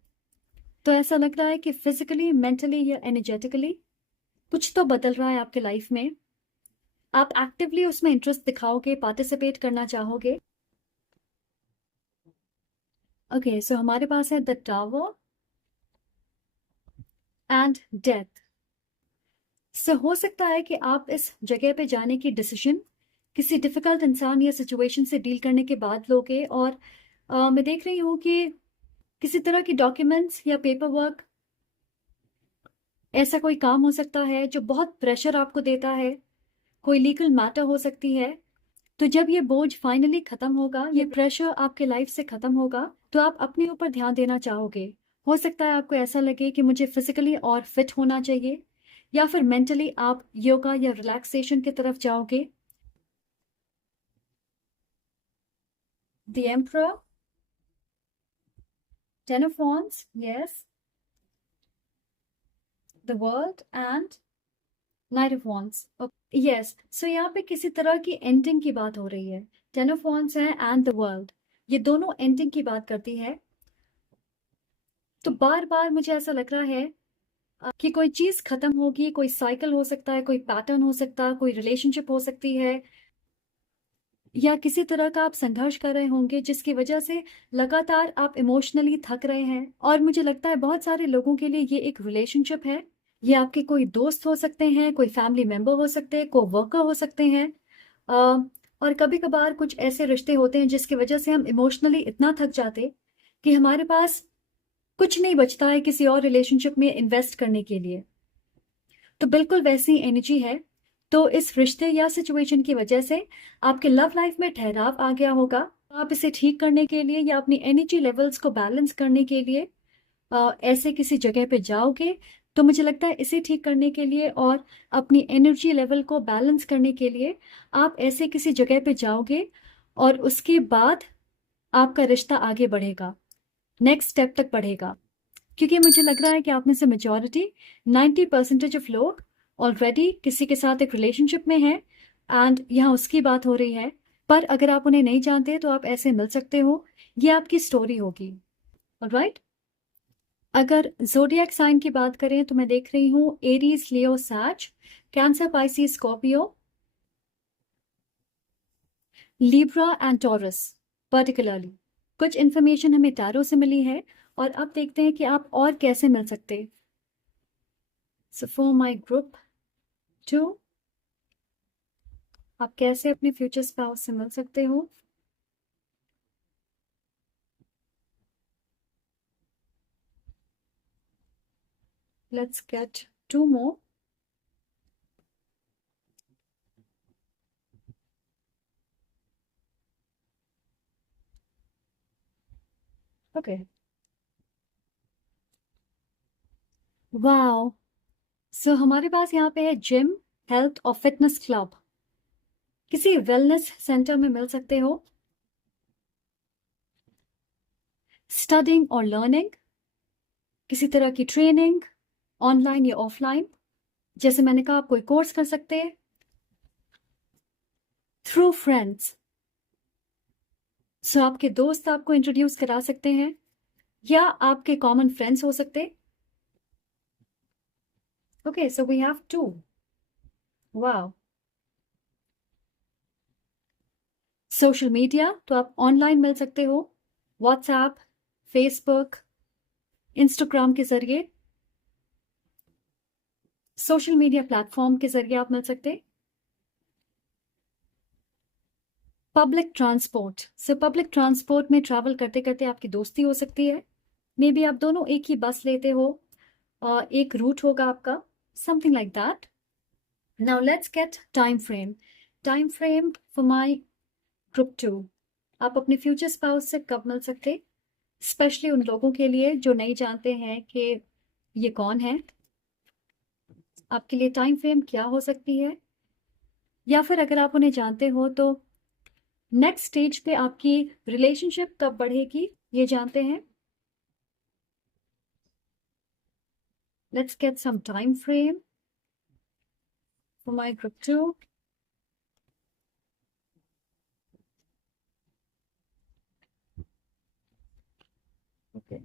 तो ऐसा लग रहा है कि फिजिकली, मेंटली या एनर्जेटिकली कुछ तो बदल रहा है आपके लाइफ में। आप एक्टिवली उसमें इंटरेस्ट दिखाओगे, पार्टिसिपेट करना चाहोगे। ओके, सो हमारे पास है द टावर एंड डेथ। सो हो सकता है कि आप इस जगह पे जाने की डिसीजन किसी डिफिकल्ट इंसान या सिचुएशन से डील करने के बाद लोगे। और मैं देख रही हूँ कि किसी तरह की डॉक्यूमेंट्स या पेपर वर्क, ऐसा कोई काम हो सकता है जो बहुत प्रेशर आपको देता है, कोई लीगल मैटर हो सकती है। तो जब ये बोझ फाइनली खत्म होगा, ये प्रेशर आपके लाइफ से खत्म होगा, तो आप अपने ऊपर ध्यान देना चाहोगे। हो सकता है आपको ऐसा लगे कि मुझे फिजिकली और फिट होना चाहिए, या फिर मेंटली आप योगा या रिलैक्सेशन की तरफ जाओगे। The emperor, ten of wands, yes, the world and knight of wands. Yes, so यहाँ पे किसी तरह की एंडिंग की बात हो रही है। टेन ऑफ वॉन्ड्स है एंड द वर्ल्ड, ये दोनों एंडिंग की बात करती है। तो बार बार मुझे ऐसा लग रहा है कि कोई चीज खत्म होगी, कोई साइकिल हो सकता है, कोई पैटर्न हो सकता है, कोई रिलेशनशिप हो सकती है, या किसी तरह का आप संघर्ष कर रहे होंगे जिसकी वजह से लगातार आप इमोशनली थक रहे हैं। और मुझे लगता है बहुत सारे लोगों के लिए ये एक रिलेशनशिप है। ये आपके कोई दोस्त हो सकते हैं, कोई फैमिली मेंबर हो सकते हैं, को वर्कर हो सकते हैं, अ, और कभी कभार कुछ ऐसे रिश्ते होते हैं जिसकी वजह से हम इमोशनली इतना थक जाते कि हमारे पास कुछ नहीं बचता है किसी और रिलेशनशिप में इन्वेस्ट करने के लिए। तो बिल्कुल वैसी एनर्जी है। तो इस रिश्ते या सिचुएशन की वजह से आपके लव लाइफ में ठहराव आ गया होगा। आप इसे ठीक करने के लिए या अपनी एनर्जी लेवल्स को बैलेंस करने के लिए ऐसे किसी जगह पे जाओगे। तो मुझे लगता है इसे ठीक करने के लिए और अपनी एनर्जी लेवल को बैलेंस करने के लिए आप ऐसे किसी जगह पे जाओगे, और उसके बाद आपका रिश्ता आगे बढ़ेगा, नेक्स्ट स्टेप तक बढ़ेगा। क्योंकि मुझे लग रहा है कि आप में से मेजॉरिटी 90% ऑफ लोग ऑलरेडी किसी के साथ एक रिलेशनशिप में हैं, एंड यहाँ उसकी बात हो रही है। पर अगर आप उन्हें नहीं जानते तो आप ऐसे मिल सकते हो, ये आपकी स्टोरी होगी। ऑलराइट, अगर जोडियक साइन की बात करें तो मैं देख रही हूँ Aries, Leo, Sag, Cancer, Pisces, Scorpio, Libra and Taurus particularly. कुछ इन्फॉर्मेशन हमें टैरो से मिली है और अब देखते हैं कि आप और कैसे मिल सकते हैं। सो फॉर माय ग्रुप 2, आप कैसे अपने फ्यूचर स्पाउस से मिल सकते हो। Let's get 2 more. Okay, wow. So हमारे पास यहाँ पे है जिम, हेल्थ और फिटनेस क्लब। किसी वेलनेस सेंटर में मिल सकते हो, स्टडिंग और लर्निंग, किसी तरह की ट्रेनिंग ऑनलाइन या ऑफलाइन। जैसे मैंने कहा, आप कोई कोर्स कर सकते हैं थ्रू फ्रेंड्स। सो आपके दोस्त आपको इंट्रोड्यूस करा सकते हैं या आपके कॉमन फ्रेंड्स हो सकते। Okay, so we have 2। Wow. Social media, तो आप ऑनलाइन मिल सकते हो, व्हाट्सएप, फेसबुक, इंस्टाग्राम के जरिए, सोशल मीडिया प्लेटफॉर्म के जरिए आप मिल सकते। Public transport, so public transport में ट्रैवल करते करते आपकी दोस्ती हो सकती है। मे बी आप दोनों एक ही बस लेते हो, एक रूट होगा आपका, something like that. Now let's get time frame. Time frame for my group 2, आप अपने फ्यूचर स्पाउस से कब मिल सकते, स्पेशली उन लोगों के लिए जो नहीं जानते हैं कि ये कौन है। आपके लिए टाइम फ्रेम क्या हो सकती है, या फिर अगर आप उन्हें जानते हो तो नेक्स्ट स्टेज पे आपकी रिलेशनशिप कब बढ़ेगी, ये जानते हैं। Let's get some time frame for my group 2। Okay,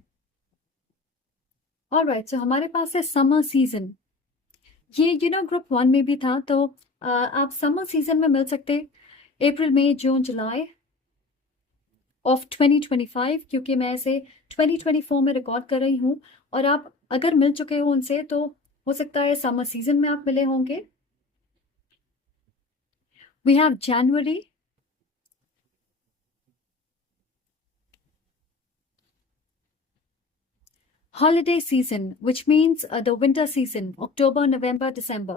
alright. So हमारे पास है समर सीजन। ये ग्रुप 1 में भी था, तो आप समर सीजन में मिल सकते, अप्रैल, मई, जून, जुलाई ऑफ 2025, क्योंकि मैं इसे 2024 में रिकॉर्ड कर रही हूँ। और आप अगर मिल चुके हो उनसे तो हो सकता है समर सीजन में आप मिले होंगे। We have January, holiday season, which means the winter season, October, November, December.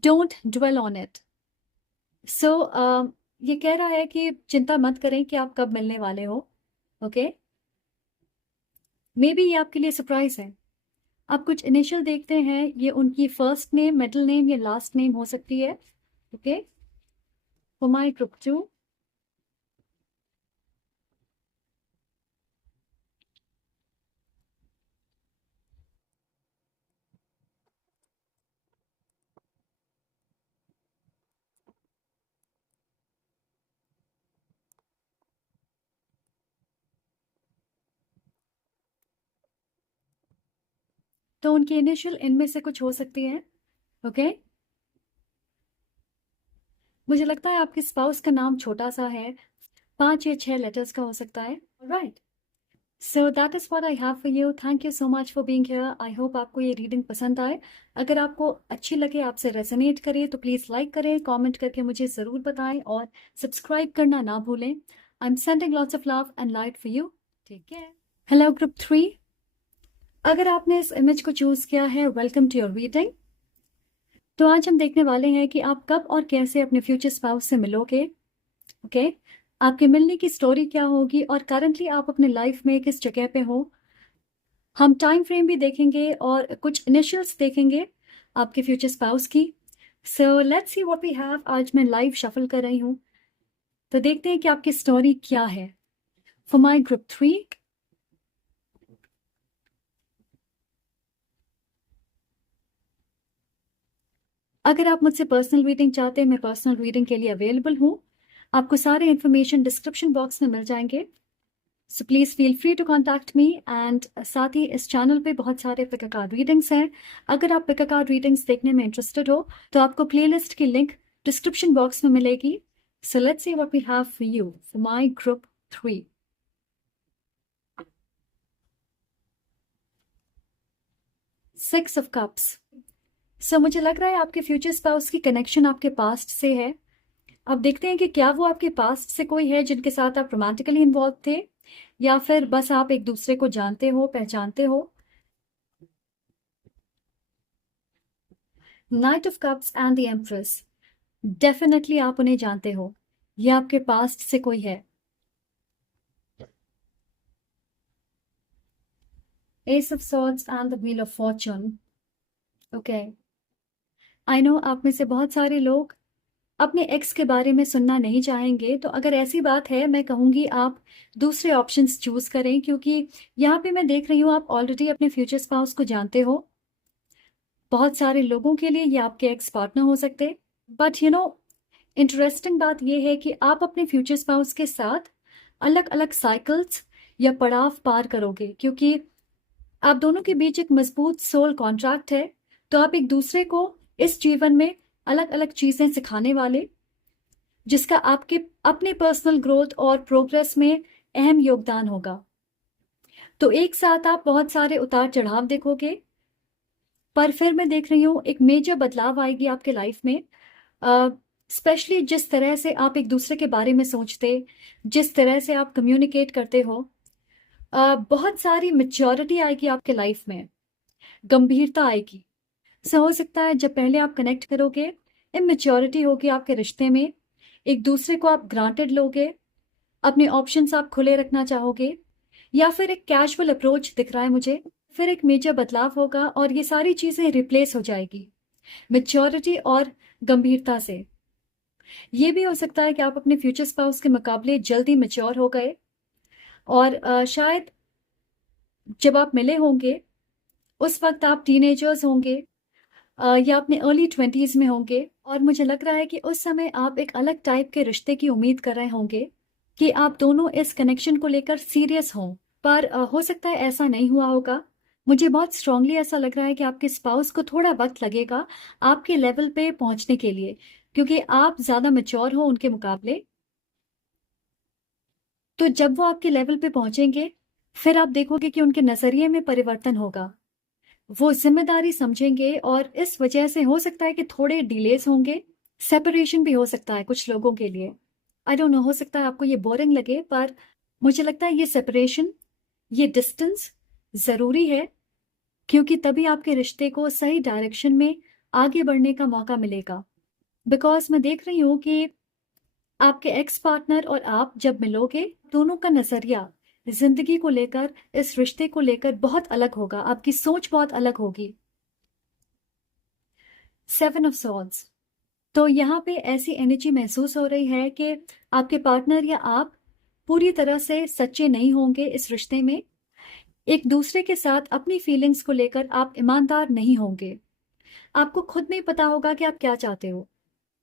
Don't dwell on it. So, ये कह रहा है कि चिंता मत करें कि आप कब मिलने वाले हो। ओके, मे बी ये आपके लिए सरप्राइज है। आप कुछ इनिशियल देखते हैं, ये उनकी फर्स्ट नेम, मिडिल नेम या लास्ट नेम हो सकती है। ओके, फॉर माय ग्रुप 2, तो उनकी इनिशियल इनमें से कुछ हो सकती है। ओके, मुझे लगता है आपके स्पाउस का नाम छोटा सा है, 5 या 6 लेटर्स का हो सकता है। Right, so that is what I have for you. Thank you so much for being here. I hope आपको ये रीडिंग पसंद आए। अगर आपको अच्छी लगे, आपसे रेजोनेट करे, तो प्लीज़ लाइक करें, कमेंट करके मुझे ज़रूर बताएं और सब्सक्राइब करना ना भूलें। I am sending lots of love and light for you. Take care. Hello group 3, अगर आपने इस इमेज को चूज़ किया है, वेलकम टू योर रीडिंग। तो आज हम देखने वाले हैं कि आप कब और कैसे अपने फ्यूचर स्पाउस से मिलोगे। ओके, आपके मिलने की स्टोरी क्या होगी और करंटली आप अपने लाइफ में किस जगह पे हो। हम टाइम फ्रेम भी देखेंगे और कुछ इनिशियल्स देखेंगे आपके फ्यूचर स्पाउस की। So let's see what we have. आज मैं लाइव शफल कर रही हूँ, तो देखते हैं कि आपकी स्टोरी क्या है। फॉर माय ग्रुप 3, अगर आप मुझसे पर्सनल रीडिंग चाहते हैं, मैं पर्सनल रीडिंग के लिए अवेलेबल हूँ। आपको सारे इन्फॉर्मेशन डिस्क्रिप्शन बॉक्स में मिल जाएंगे। So please feel free to contact me. And साथ ही इस चैनल पे बहुत सारे पिक अ कार्ड रीडिंग्स हैं। अगर आप पिक अ कार्ड रीडिंग्स देखने में इंटरेस्टेड हो तो आपको प्लेलिस्ट की लिंक डिस्क्रिप्शन बॉक्स में मिलेगी। So let's see what we have for you for my group 3। Six of cups. So मुझे लग रहा है आपके फ्यूचर स्पाउस की कनेक्शन आपके पास्ट से है। अब देखते हैं कि क्या वो आपके पास्ट से कोई है जिनके साथ आप रोमांटिकली इन्वॉल्व थे, या फिर बस आप एक दूसरे को जानते हो, पहचानते हो। Night of cups and the empress. Definitely आप उन्हें जानते हो, ये आपके पास्ट से कोई है। S of swords and the wheel of Fortune. Okay, I know आप में से बहुत सारे लोग अपने एक्स के बारे में सुनना नहीं चाहेंगे, तो अगर ऐसी बात है मैं कहूंगी आप दूसरे ऑप्शंस चूज करें, क्योंकि यहाँ पे मैं देख रही हूँ आप ऑलरेडी अपने फ्यूचर स्पाउस को जानते हो। बहुत सारे लोगों के लिए ये आपके एक्स पार्टनर हो सकते। बट इंटरेस्टिंग बात यह है कि आप अपने फ्यूचर स्पाउस के साथ अलग अलग साइकिल्स या पड़ाव पार करोगे, क्योंकि आप दोनों के बीच एक मजबूत सोल कॉन्ट्रैक्ट है। तो आप एक दूसरे को इस जीवन में अलग अलग चीजें सिखाने वाले, जिसका आपके अपने पर्सनल ग्रोथ और प्रोग्रेस में अहम योगदान होगा। तो एक साथ आप बहुत सारे उतार चढ़ाव देखोगे, पर फिर मैं देख रही हूँ एक मेजर बदलाव आएगी आपके लाइफ में। स्पेशली जिस तरह से आप एक दूसरे के बारे में सोचते, जिस तरह से आप कम्युनिकेट करते हो, बहुत सारी मेच्योरिटी आएगी आपके लाइफ में, गंभीरता आएगी। सो हो सकता है जब पहले आप कनेक्ट करोगे, इमेच्योरिटी होगी आपके रिश्ते में, एक दूसरे को आप ग्रांटेड लोगे, अपने ऑप्शंस आप खुले रखना चाहोगे, या फिर एक कैजुअल अप्रोच दिख रहा है मुझे। फिर एक मेजर बदलाव होगा और ये सारी चीजें रिप्लेस हो जाएगी मेच्योरिटी और गंभीरता से। ये भी हो सकता है कि आप अपने फ्यूचर स्पाउस के मुकाबले जल्दी मेच्योर हो गए, और शायद जब आप मिले होंगे उस वक्त आप टीनेजर्स होंगे, या अपने अर्ली 20s में होंगे, और मुझे लग रहा है कि उस समय आप एक अलग टाइप के रिश्ते की उम्मीद कर रहे होंगे कि आप दोनों इस कनेक्शन को लेकर सीरियस हों। पर हो सकता है ऐसा नहीं हुआ होगा। मुझे बहुत स्ट्रांगली ऐसा लग रहा है कि आपके स्पाउस को थोड़ा वक्त लगेगा आपके लेवल पे पहुंचने के लिए, क्योंकि आप ज्यादा मेच्योर हो उनके मुकाबले। तो जब वो आपके लेवल पे पहुंचेंगे, फिर आप देखोगे कि उनके नजरिए में परिवर्तन होगा, वो जिम्मेदारी समझेंगे, और इस वजह से हो सकता है कि थोड़े डिलेस होंगे, सेपरेशन भी हो सकता है कुछ लोगों के लिए। आई डोंट नो, हो सकता है आपको ये बोरिंग लगे, पर मुझे लगता है ये सेपरेशन, ये डिस्टेंस जरूरी है, क्योंकि तभी आपके रिश्ते को सही डायरेक्शन में आगे बढ़ने का मौका मिलेगा। बिकॉज मैं देख रही हूँ कि आपके एक्स पार्टनर और आप जब मिलोगे, दोनों का नजरिया जिंदगी को लेकर, इस रिश्ते को लेकर बहुत अलग होगा, आपकी सोच बहुत अलग होगी। 7 ऑफ सॉर्ड्स। तो यहाँ पे ऐसी एनर्जी महसूस हो रही है कि आपके पार्टनर या आप पूरी तरह से सच्चे नहीं होंगे इस रिश्ते में। एक दूसरे के साथ अपनी फीलिंग्स को लेकर आप ईमानदार नहीं होंगे। आपको खुद नहीं पता होगा कि आप क्या चाहते हो,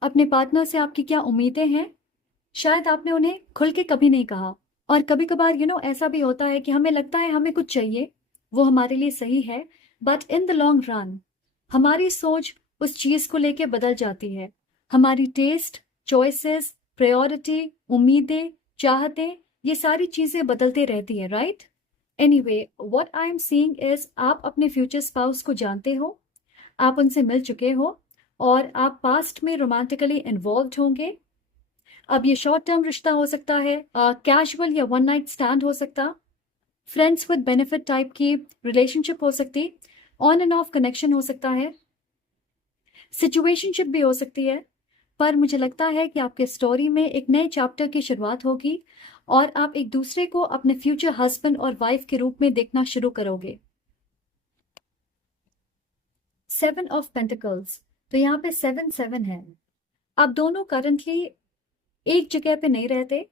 अपने पार्टनर से आपकी क्या उम्मीदें हैं। शायद आपने उन्हें खुल के कभी नहीं कहा। और कभी कभार ऐसा भी होता है कि हमें लगता है हमें कुछ चाहिए, वो हमारे लिए सही है, but in the long run हमारी सोच उस चीज को लेके बदल जाती है। हमारी टेस्ट, चॉइसेस, प्रायोरिटी, उम्मीदें, चाहतें, ये सारी चीजें बदलते रहती है, right? Anyway, what I am seeing is आप अपने फ्यूचर स्पाउस को जानते हो, आप उनसे मिल चुके हो, और आप पास्ट में रोमांटिकली इन्वॉल्व होंगे। अब ये शॉर्ट टर्म रिश्ता हो सकता है, कैजुअल या वन नाइट स्टैंड हो सकता, फ्रेंड्स विद बेनिफिट टाइप की रिलेशनशिप हो सकती, ऑन एंड ऑफ कनेक्शन हो सकता है, सिचुएशनशिप भी हो सकती है। पर मुझे लगता है कि आपके स्टोरी में एक नए चैप्टर की शुरुआत होगी, और आप एक दूसरे को अपने फ्यूचर हस्बैंड और वाइफ के रूप में देखना शुरू करोगे। 7 ऑफ पेंटिकल्स। तो यहाँ पे 7 है। आप दोनों करंटली एक जगह पे नहीं रहते,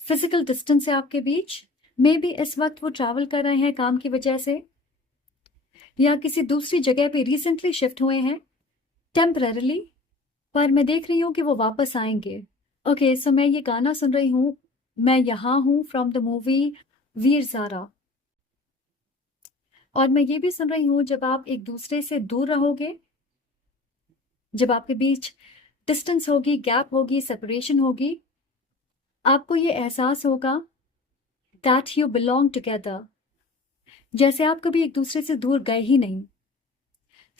फिजिकल डिस्टेंस है आपके बीच। मे बी इस वक्त वो ट्रैवल कर रहे हैं काम की वजह से, या किसी दूसरी जगह पे रिसेंटली शिफ्ट हुए हैं टेम्पररीली, पर मैं देख रही हूँ कि वो वापस आएंगे। ओके, सो मैं ये गाना सुन रही हूँ, मैं यहाँ हूँ, from the movie Veer Zaara. और मैं ये भी सुन रही हूँ जब आप एक दूसरे से दूर रहोगे, जब आपके बीच डिस्टेंस होगी, गैप होगी, सेपरेशन होगी, आपको ये एहसास होगा दैट यू बिलोंग टुगेदर, जैसे आप कभी एक दूसरे से दूर गए ही नहीं।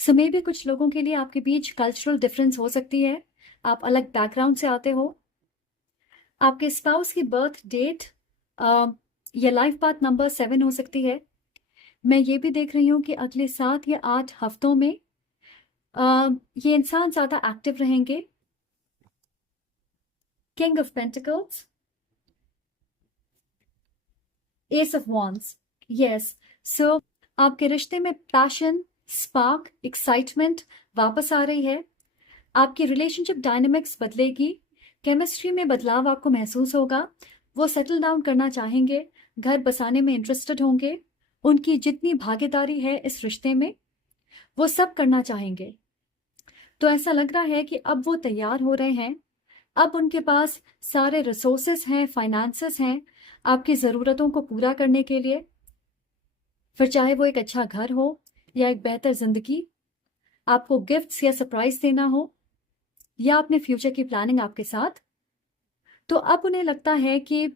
सो मे भी कुछ लोगों के लिए आपके बीच कल्चरल डिफरेंस हो सकती है, आप अलग बैकग्राउंड से आते हो, आपके स्पाउस की बर्थ डेट या लाइफ पाथ नंबर 7 हो सकती है। मैं ये भी देख रही हूँ कि अगले 7 या 8 हफ्तों में ये इंसान ज़्यादा एक्टिव रहेंगे। King of pentacles, ace of wands, yes. So आपके रिश्ते में पैशन, स्पार्क, एक्साइटमेंट वापस आ रही है। आपकी रिलेशनशिप डायनेमिक्स बदलेगी, केमिस्ट्री में बदलाव आपको महसूस होगा। वो सेटल डाउन करना चाहेंगे, घर बसाने में इंटरेस्टेड होंगे, उनकी जितनी भागीदारी है इस रिश्ते में वो सब करना चाहेंगे। तो ऐसा लग रहा है कि अब वो तैयार हो रहे हैं, अब उनके पास सारे रिसोर्सेस हैं, फाइनेंसेस हैं आपकी ज़रूरतों को पूरा करने के लिए। फिर चाहे वो एक अच्छा घर हो या एक बेहतर ज़िंदगी, आपको गिफ्ट्स या सरप्राइज देना हो, या अपने फ्यूचर की प्लानिंग आपके साथ। तो अब उन्हें लगता है कि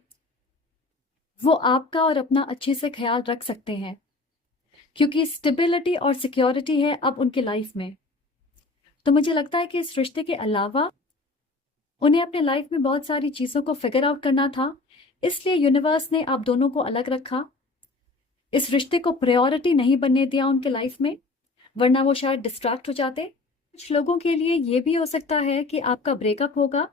वो आपका और अपना अच्छे से ख्याल रख सकते हैं, क्योंकि स्टेबिलिटी और सिक्योरिटी है अब उनके लाइफ में। तो मुझे लगता है कि इस रिश्ते के अलावा उन्हें अपने लाइफ में बहुत सारी चीज़ों को फिगर आउट करना था, इसलिए यूनिवर्स ने आप दोनों को अलग रखा, इस रिश्ते को प्रायोरिटी नहीं बनने दिया उनके लाइफ में, वरना वो शायद डिस्ट्रैक्ट हो जाते। कुछ लोगों के लिए ये भी हो सकता है कि आपका ब्रेकअप होगा,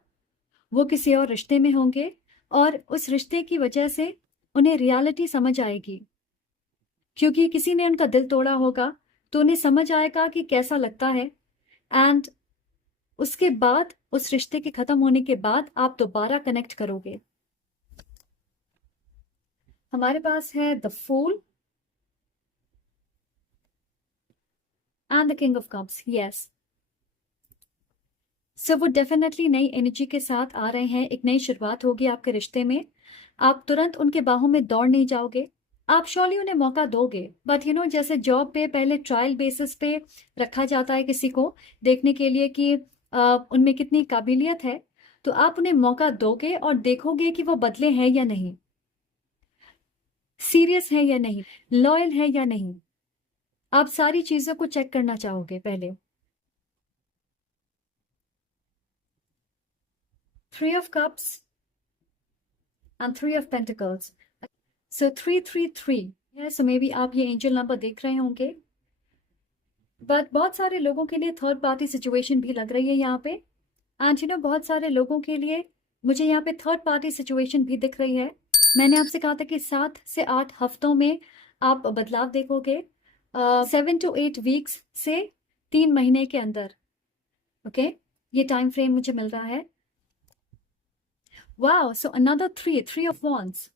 वो किसी और रिश्ते में होंगे, और उस रिश्ते की वजह से उन्हें रियलिटी समझ आएगी, क्योंकि किसी ने उनका दिल तोड़ा होगा, तो उन्हें समझ आएगा कि कैसा लगता है। एंड उसके बाद, उस रिश्ते के खत्म होने के बाद आप दोबारा कनेक्ट करोगे। हमारे पास है the fool and the king of cups, yes. So वो डेफिनेटली नई एनर्जी के साथ आ रहे हैं, एक नई शुरुआत होगी आपके रिश्ते में। आप तुरंत उनके बाहों में दौड़ नहीं जाओगे, आप श्योरली उन्हें मौका दोगे, बट जैसे जॉब पे पहले ट्रायल बेसिस पे रखा जाता है किसी को, देखने के लिए कि उनमें कितनी काबिलियत है, तो आप उन्हें मौका दोगे और देखोगे कि वो बदले हैं या नहीं, सीरियस है या नहीं, लॉयल है या नहीं। आप सारी चीजों को चेक करना चाहोगे पहले। 3 of cups and 3 of pentacles, so 333 है। सो मे बी आप ये एंजल नंबर देख रहे होंगे, बट बहुत सारे लोगों के लिए थर्ड पार्टी सिचुएशन भी लग रही है यहाँ पे। एंड बहुत सारे लोगों के लिए मुझे यहाँ पे थर्ड पार्टी सिचुएशन भी दिख रही है। मैंने आपसे कहा था कि 7 से 8 हफ्तों में आप बदलाव देखोगे, 7 to 8 वीक्स से 3 महीने के अंदर, ओके ये टाइम फ्रेम मुझे मिल रहा है। Wow, so another 3 of wands,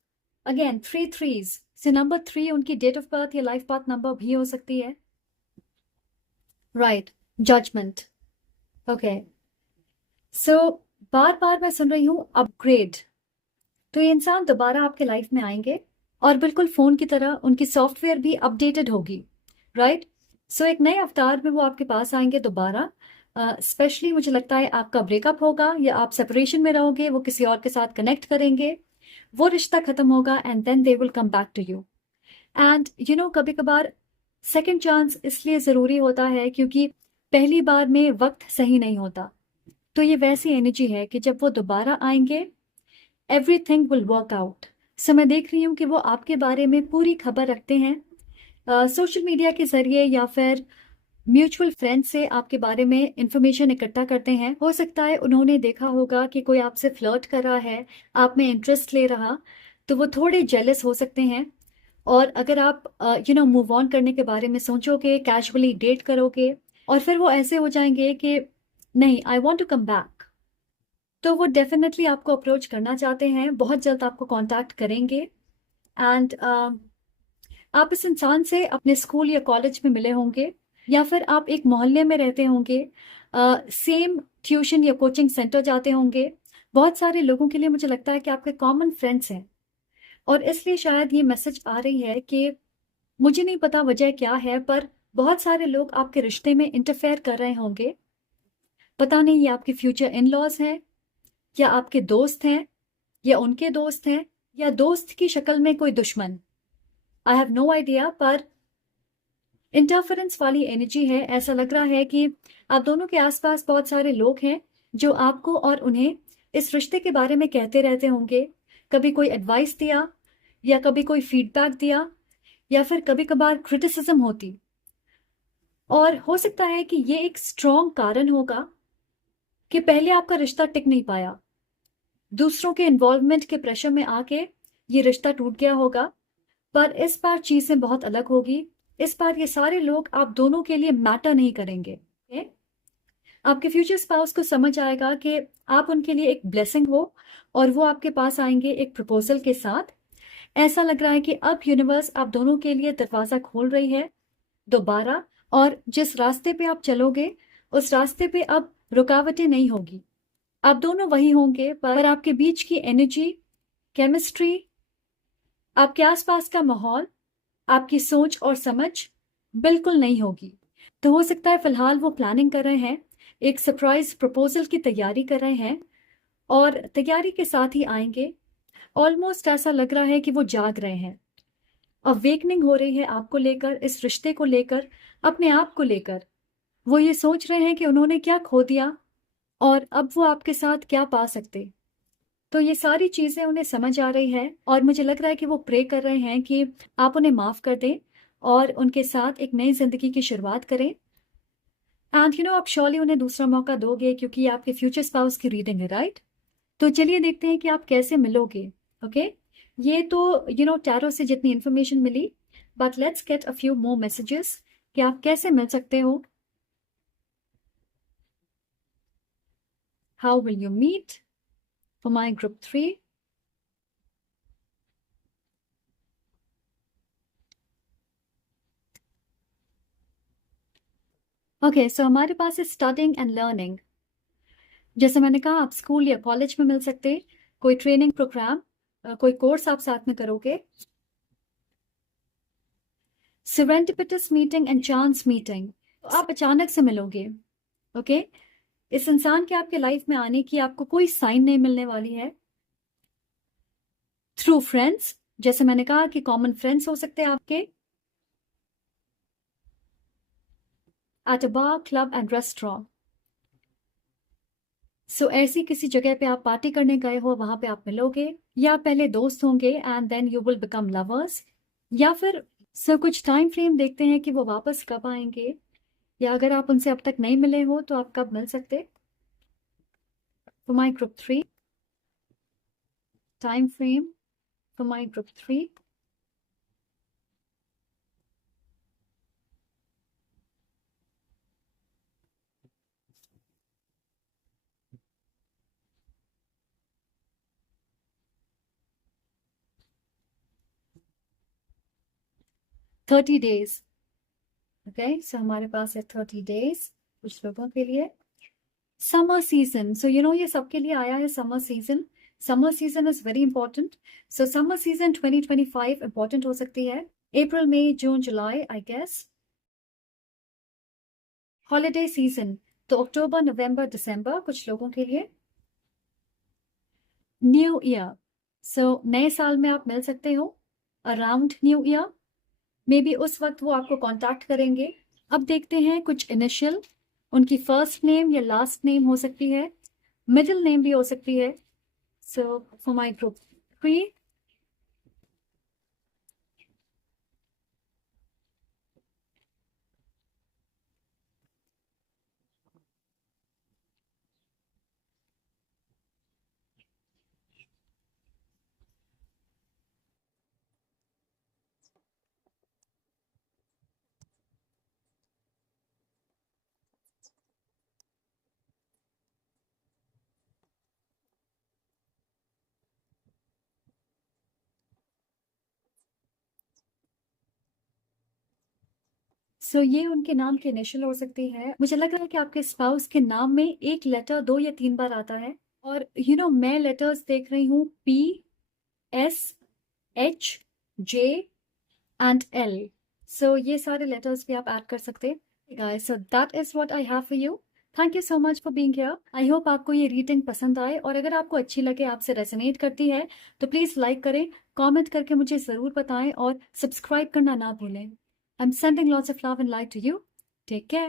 again 3 threes से नंबर 3 उनकी डेट ऑफ बर्थ या लाइफ पाथ नंबर भी हो सकती है, राइट, जजमेंट, ओके। सो बार बार मैं सुन रही हूँ अपग्रेड, तो ये इंसान दोबारा आपके लाइफ में आएंगे और बिल्कुल फोन की तरह उनकी सॉफ्टवेयर भी अपडेटेड होगी, राइट। सो एक नए अवतार में वो आपके पास आएंगे दोबारा। स्पेशली मुझे लगता है आपका ब्रेकअप होगा या आप सेपरेशन में रहोगे, वो किसी और के साथ कनेक्ट करेंगे, वो रिश्ता खत्म होगा, and then they will come back to you. And कभी कभार सेकेंड चांस इसलिए ज़रूरी होता है क्योंकि पहली बार में वक्त सही नहीं होता। तो ये वैसी एनर्जी है कि जब वो दोबारा आएंगे, एवरीथिंग विल वर्क आउट। सो मैं देख रही हूँ कि वो आपके बारे में पूरी खबर रखते हैं, सोशल मीडिया के जरिए या फिर म्यूचुअल फ्रेंड से आपके बारे में इंफॉर्मेशन इकट्ठा करते हैं। हो सकता है उन्होंने देखा होगा कि कोई आपसे फ्लर्ट कर रहा है, आप में इंटरेस्ट ले रहा, तो वो थोड़े जेलस हो सकते हैं। और अगर आप मूव ऑन करने के बारे में सोचोगे, कैजुअली डेट करोगे, और फिर वो ऐसे हो जाएंगे कि नहीं, I want to come back, तो वो डेफिनेटली आपको अप्रोच करना चाहते हैं, बहुत जल्द आपको कांटेक्ट करेंगे। एंड आप इस इंसान से अपने स्कूल या कॉलेज में मिले होंगे, या फिर आप एक मोहल्ले में रहते होंगे, सेम ट्यूशन या कोचिंग सेंटर जाते होंगे। बहुत सारे लोगों के लिए मुझे लगता है कि आपके कॉमन फ्रेंड्स हैं, और इसलिए शायद ये मैसेज आ रही है कि मुझे नहीं पता वजह क्या है, पर बहुत सारे लोग आपके रिश्ते में इंटरफेयर कर रहे होंगे। पता नहीं ये आपके फ्यूचर इन लॉज हैं, या आपके दोस्त हैं, या उनके दोस्त हैं, या दोस्त की शक्ल में कोई दुश्मन। आई हैव नो आइडिया, पर इंटरफेरेंस वाली एनर्जी है। ऐसा लग रहा है कि आप दोनों के आसपास बहुत सारे लोग हैं जो आपको और उन्हें इस रिश्ते के बारे में कहते रहते होंगे। कभी कोई एडवाइस दिया, या कभी कोई फीडबैक दिया, या फिर कभी कभार क्रिटिसिज्म होती। और हो सकता है कि ये एक स्ट्रॉन्ग कारण होगा कि पहले आपका रिश्ता टिक नहीं पाया, दूसरों के इन्वॉल्वमेंट के प्रेशर में आके ये रिश्ता टूट गया होगा। पर इस बार चीजें बहुत अलग होगी। इस बार ये सारे लोग आप दोनों के लिए मैटर नहीं करेंगे। आपके फ्यूचर स्पाउस को समझ आएगा कि आप उनके लिए एक ब्लेसिंग हो, और वो आपके पास आएंगे एक प्रपोजल के साथ। ऐसा लग रहा है कि अब यूनिवर्स आप दोनों के लिए दरवाजा खोल रही है दोबारा, और जिस रास्ते पे आप चलोगे उस रास्ते पे अब रुकावटें नहीं होगी। आप दोनों वही होंगे, पर आपके बीच की एनर्जी, केमिस्ट्री, आपके आसपास का माहौल, आपकी सोच और समझ बिल्कुल नहीं होगी। तो हो सकता है फिलहाल वो प्लानिंग कर रहे हैं, एक सरप्राइज प्रपोजल की तैयारी कर रहे हैं, और तैयारी के साथ ही आएंगे। ऑलमोस्ट ऐसा लग रहा है कि वो जाग रहे हैं। अवेकनिंग हो रही है आपको लेकर, इस रिश्ते को लेकर, अपने आप को लेकर। वो ये सोच रहे हैं कि उन्होंने क्या खो दिया और अब वो आपके साथ क्या पा सकते। तो ये सारी चीजें उन्हें समझ आ रही है, और मुझे लग रहा है कि वो प्रे कर रहे हैं कि आप उन्हें माफ कर दें और उनके साथ एक नई जिंदगी की शुरुआत करें। एंड आप श्योरली उन्हें दूसरा मौका दोगे, क्योंकि ये आपके फ्यूचर स्पाउस की रीडिंग है, राइट? तो चलिए देखते हैं कि आप कैसे मिलोगे। ओके, ये तो टैरो से जितनी इंफॉर्मेशन मिली, but let's get a few more messages कि आप कैसे मिल सकते हो। How will you meet for my group 3? Okay, so हमारे पास है स्टडिंग एंड लर्निंग। जैसे मैंने कहा, आप स्कूल या कॉलेज में मिल सकते, कोई ट्रेनिंग प्रोग्राम, कोई कोर्स आप साथ में करोगे। सेरेंडिपिटस मीटिंग एंड चांस मीटिंग, तो आप अचानक से मिलोगे। ओके, इस इंसान के आपके लाइफ में आने की आपको कोई साइन नहीं मिलने वाली है। थ्रू फ्रेंड्स, जैसे मैंने कहा कि कॉमन फ्रेंड्स हो सकते हैं आपके। At a bar, club and restaurant, so ऐसी किसी जगह पे आप पार्टी करने गए हो, वहां पे आप मिलोगे। या पहले दोस्त होंगे and then you will become lovers. या फिर सर कुछ टाइम फ्रेम देखते हैं कि वो वापस कब आएंगे, या अगर आप उनसे अब तक नहीं मिले हो तो आप कब मिल सकते। For my group 3, time frame for my group 3। Thirty days. Okay, so हमारे पास है 30 डेज कुछ लोगों के लिए। समर सीजन, सो ये सबके लिए आया है summer season. Summer season is very important. So summer season 2025 important हो सकती है। अप्रैल, मई, जून, जुलाई, आई गेस। हॉलीडे सीजन, तो अक्टूबर, नवंबर, दिसंबर कुछ लोगों के लिए। न्यू ईयर, सो नए साल में आप मिल सकते हो around new year. May be उस वक्त वो आपको कांटेक्ट करेंगे। अब देखते हैं कुछ इनिशियल, उनकी फर्स्ट नेम या लास्ट नेम हो सकती है, मिडिल नेम भी हो सकती है। सो फॉर माई ग्रुप 3, सो ये उनके नाम की इनिशियल हो सकती है। मुझे लग रहा है कि आपके स्पाउस के नाम में एक लेटर 2 या 3 बार आता है। और मैं लेटर्स देख रही हूँ, P, S, H, J and L. So ये सारे letters भी आप add कर सकते हैं. Guys, so that is what I have for you. Thank you so much for being here. I hope आपको ये रीडिंग पसंद आए और अगर आपको अच्छी लगे, आपसे रेजोनेट करती है तो प्लीज़ लाइक करें, कमेंट करके मुझे ज़रूर बताएं और सब्सक्राइब करना ना भूलें. I'm sending lots of love and light to you. Take care.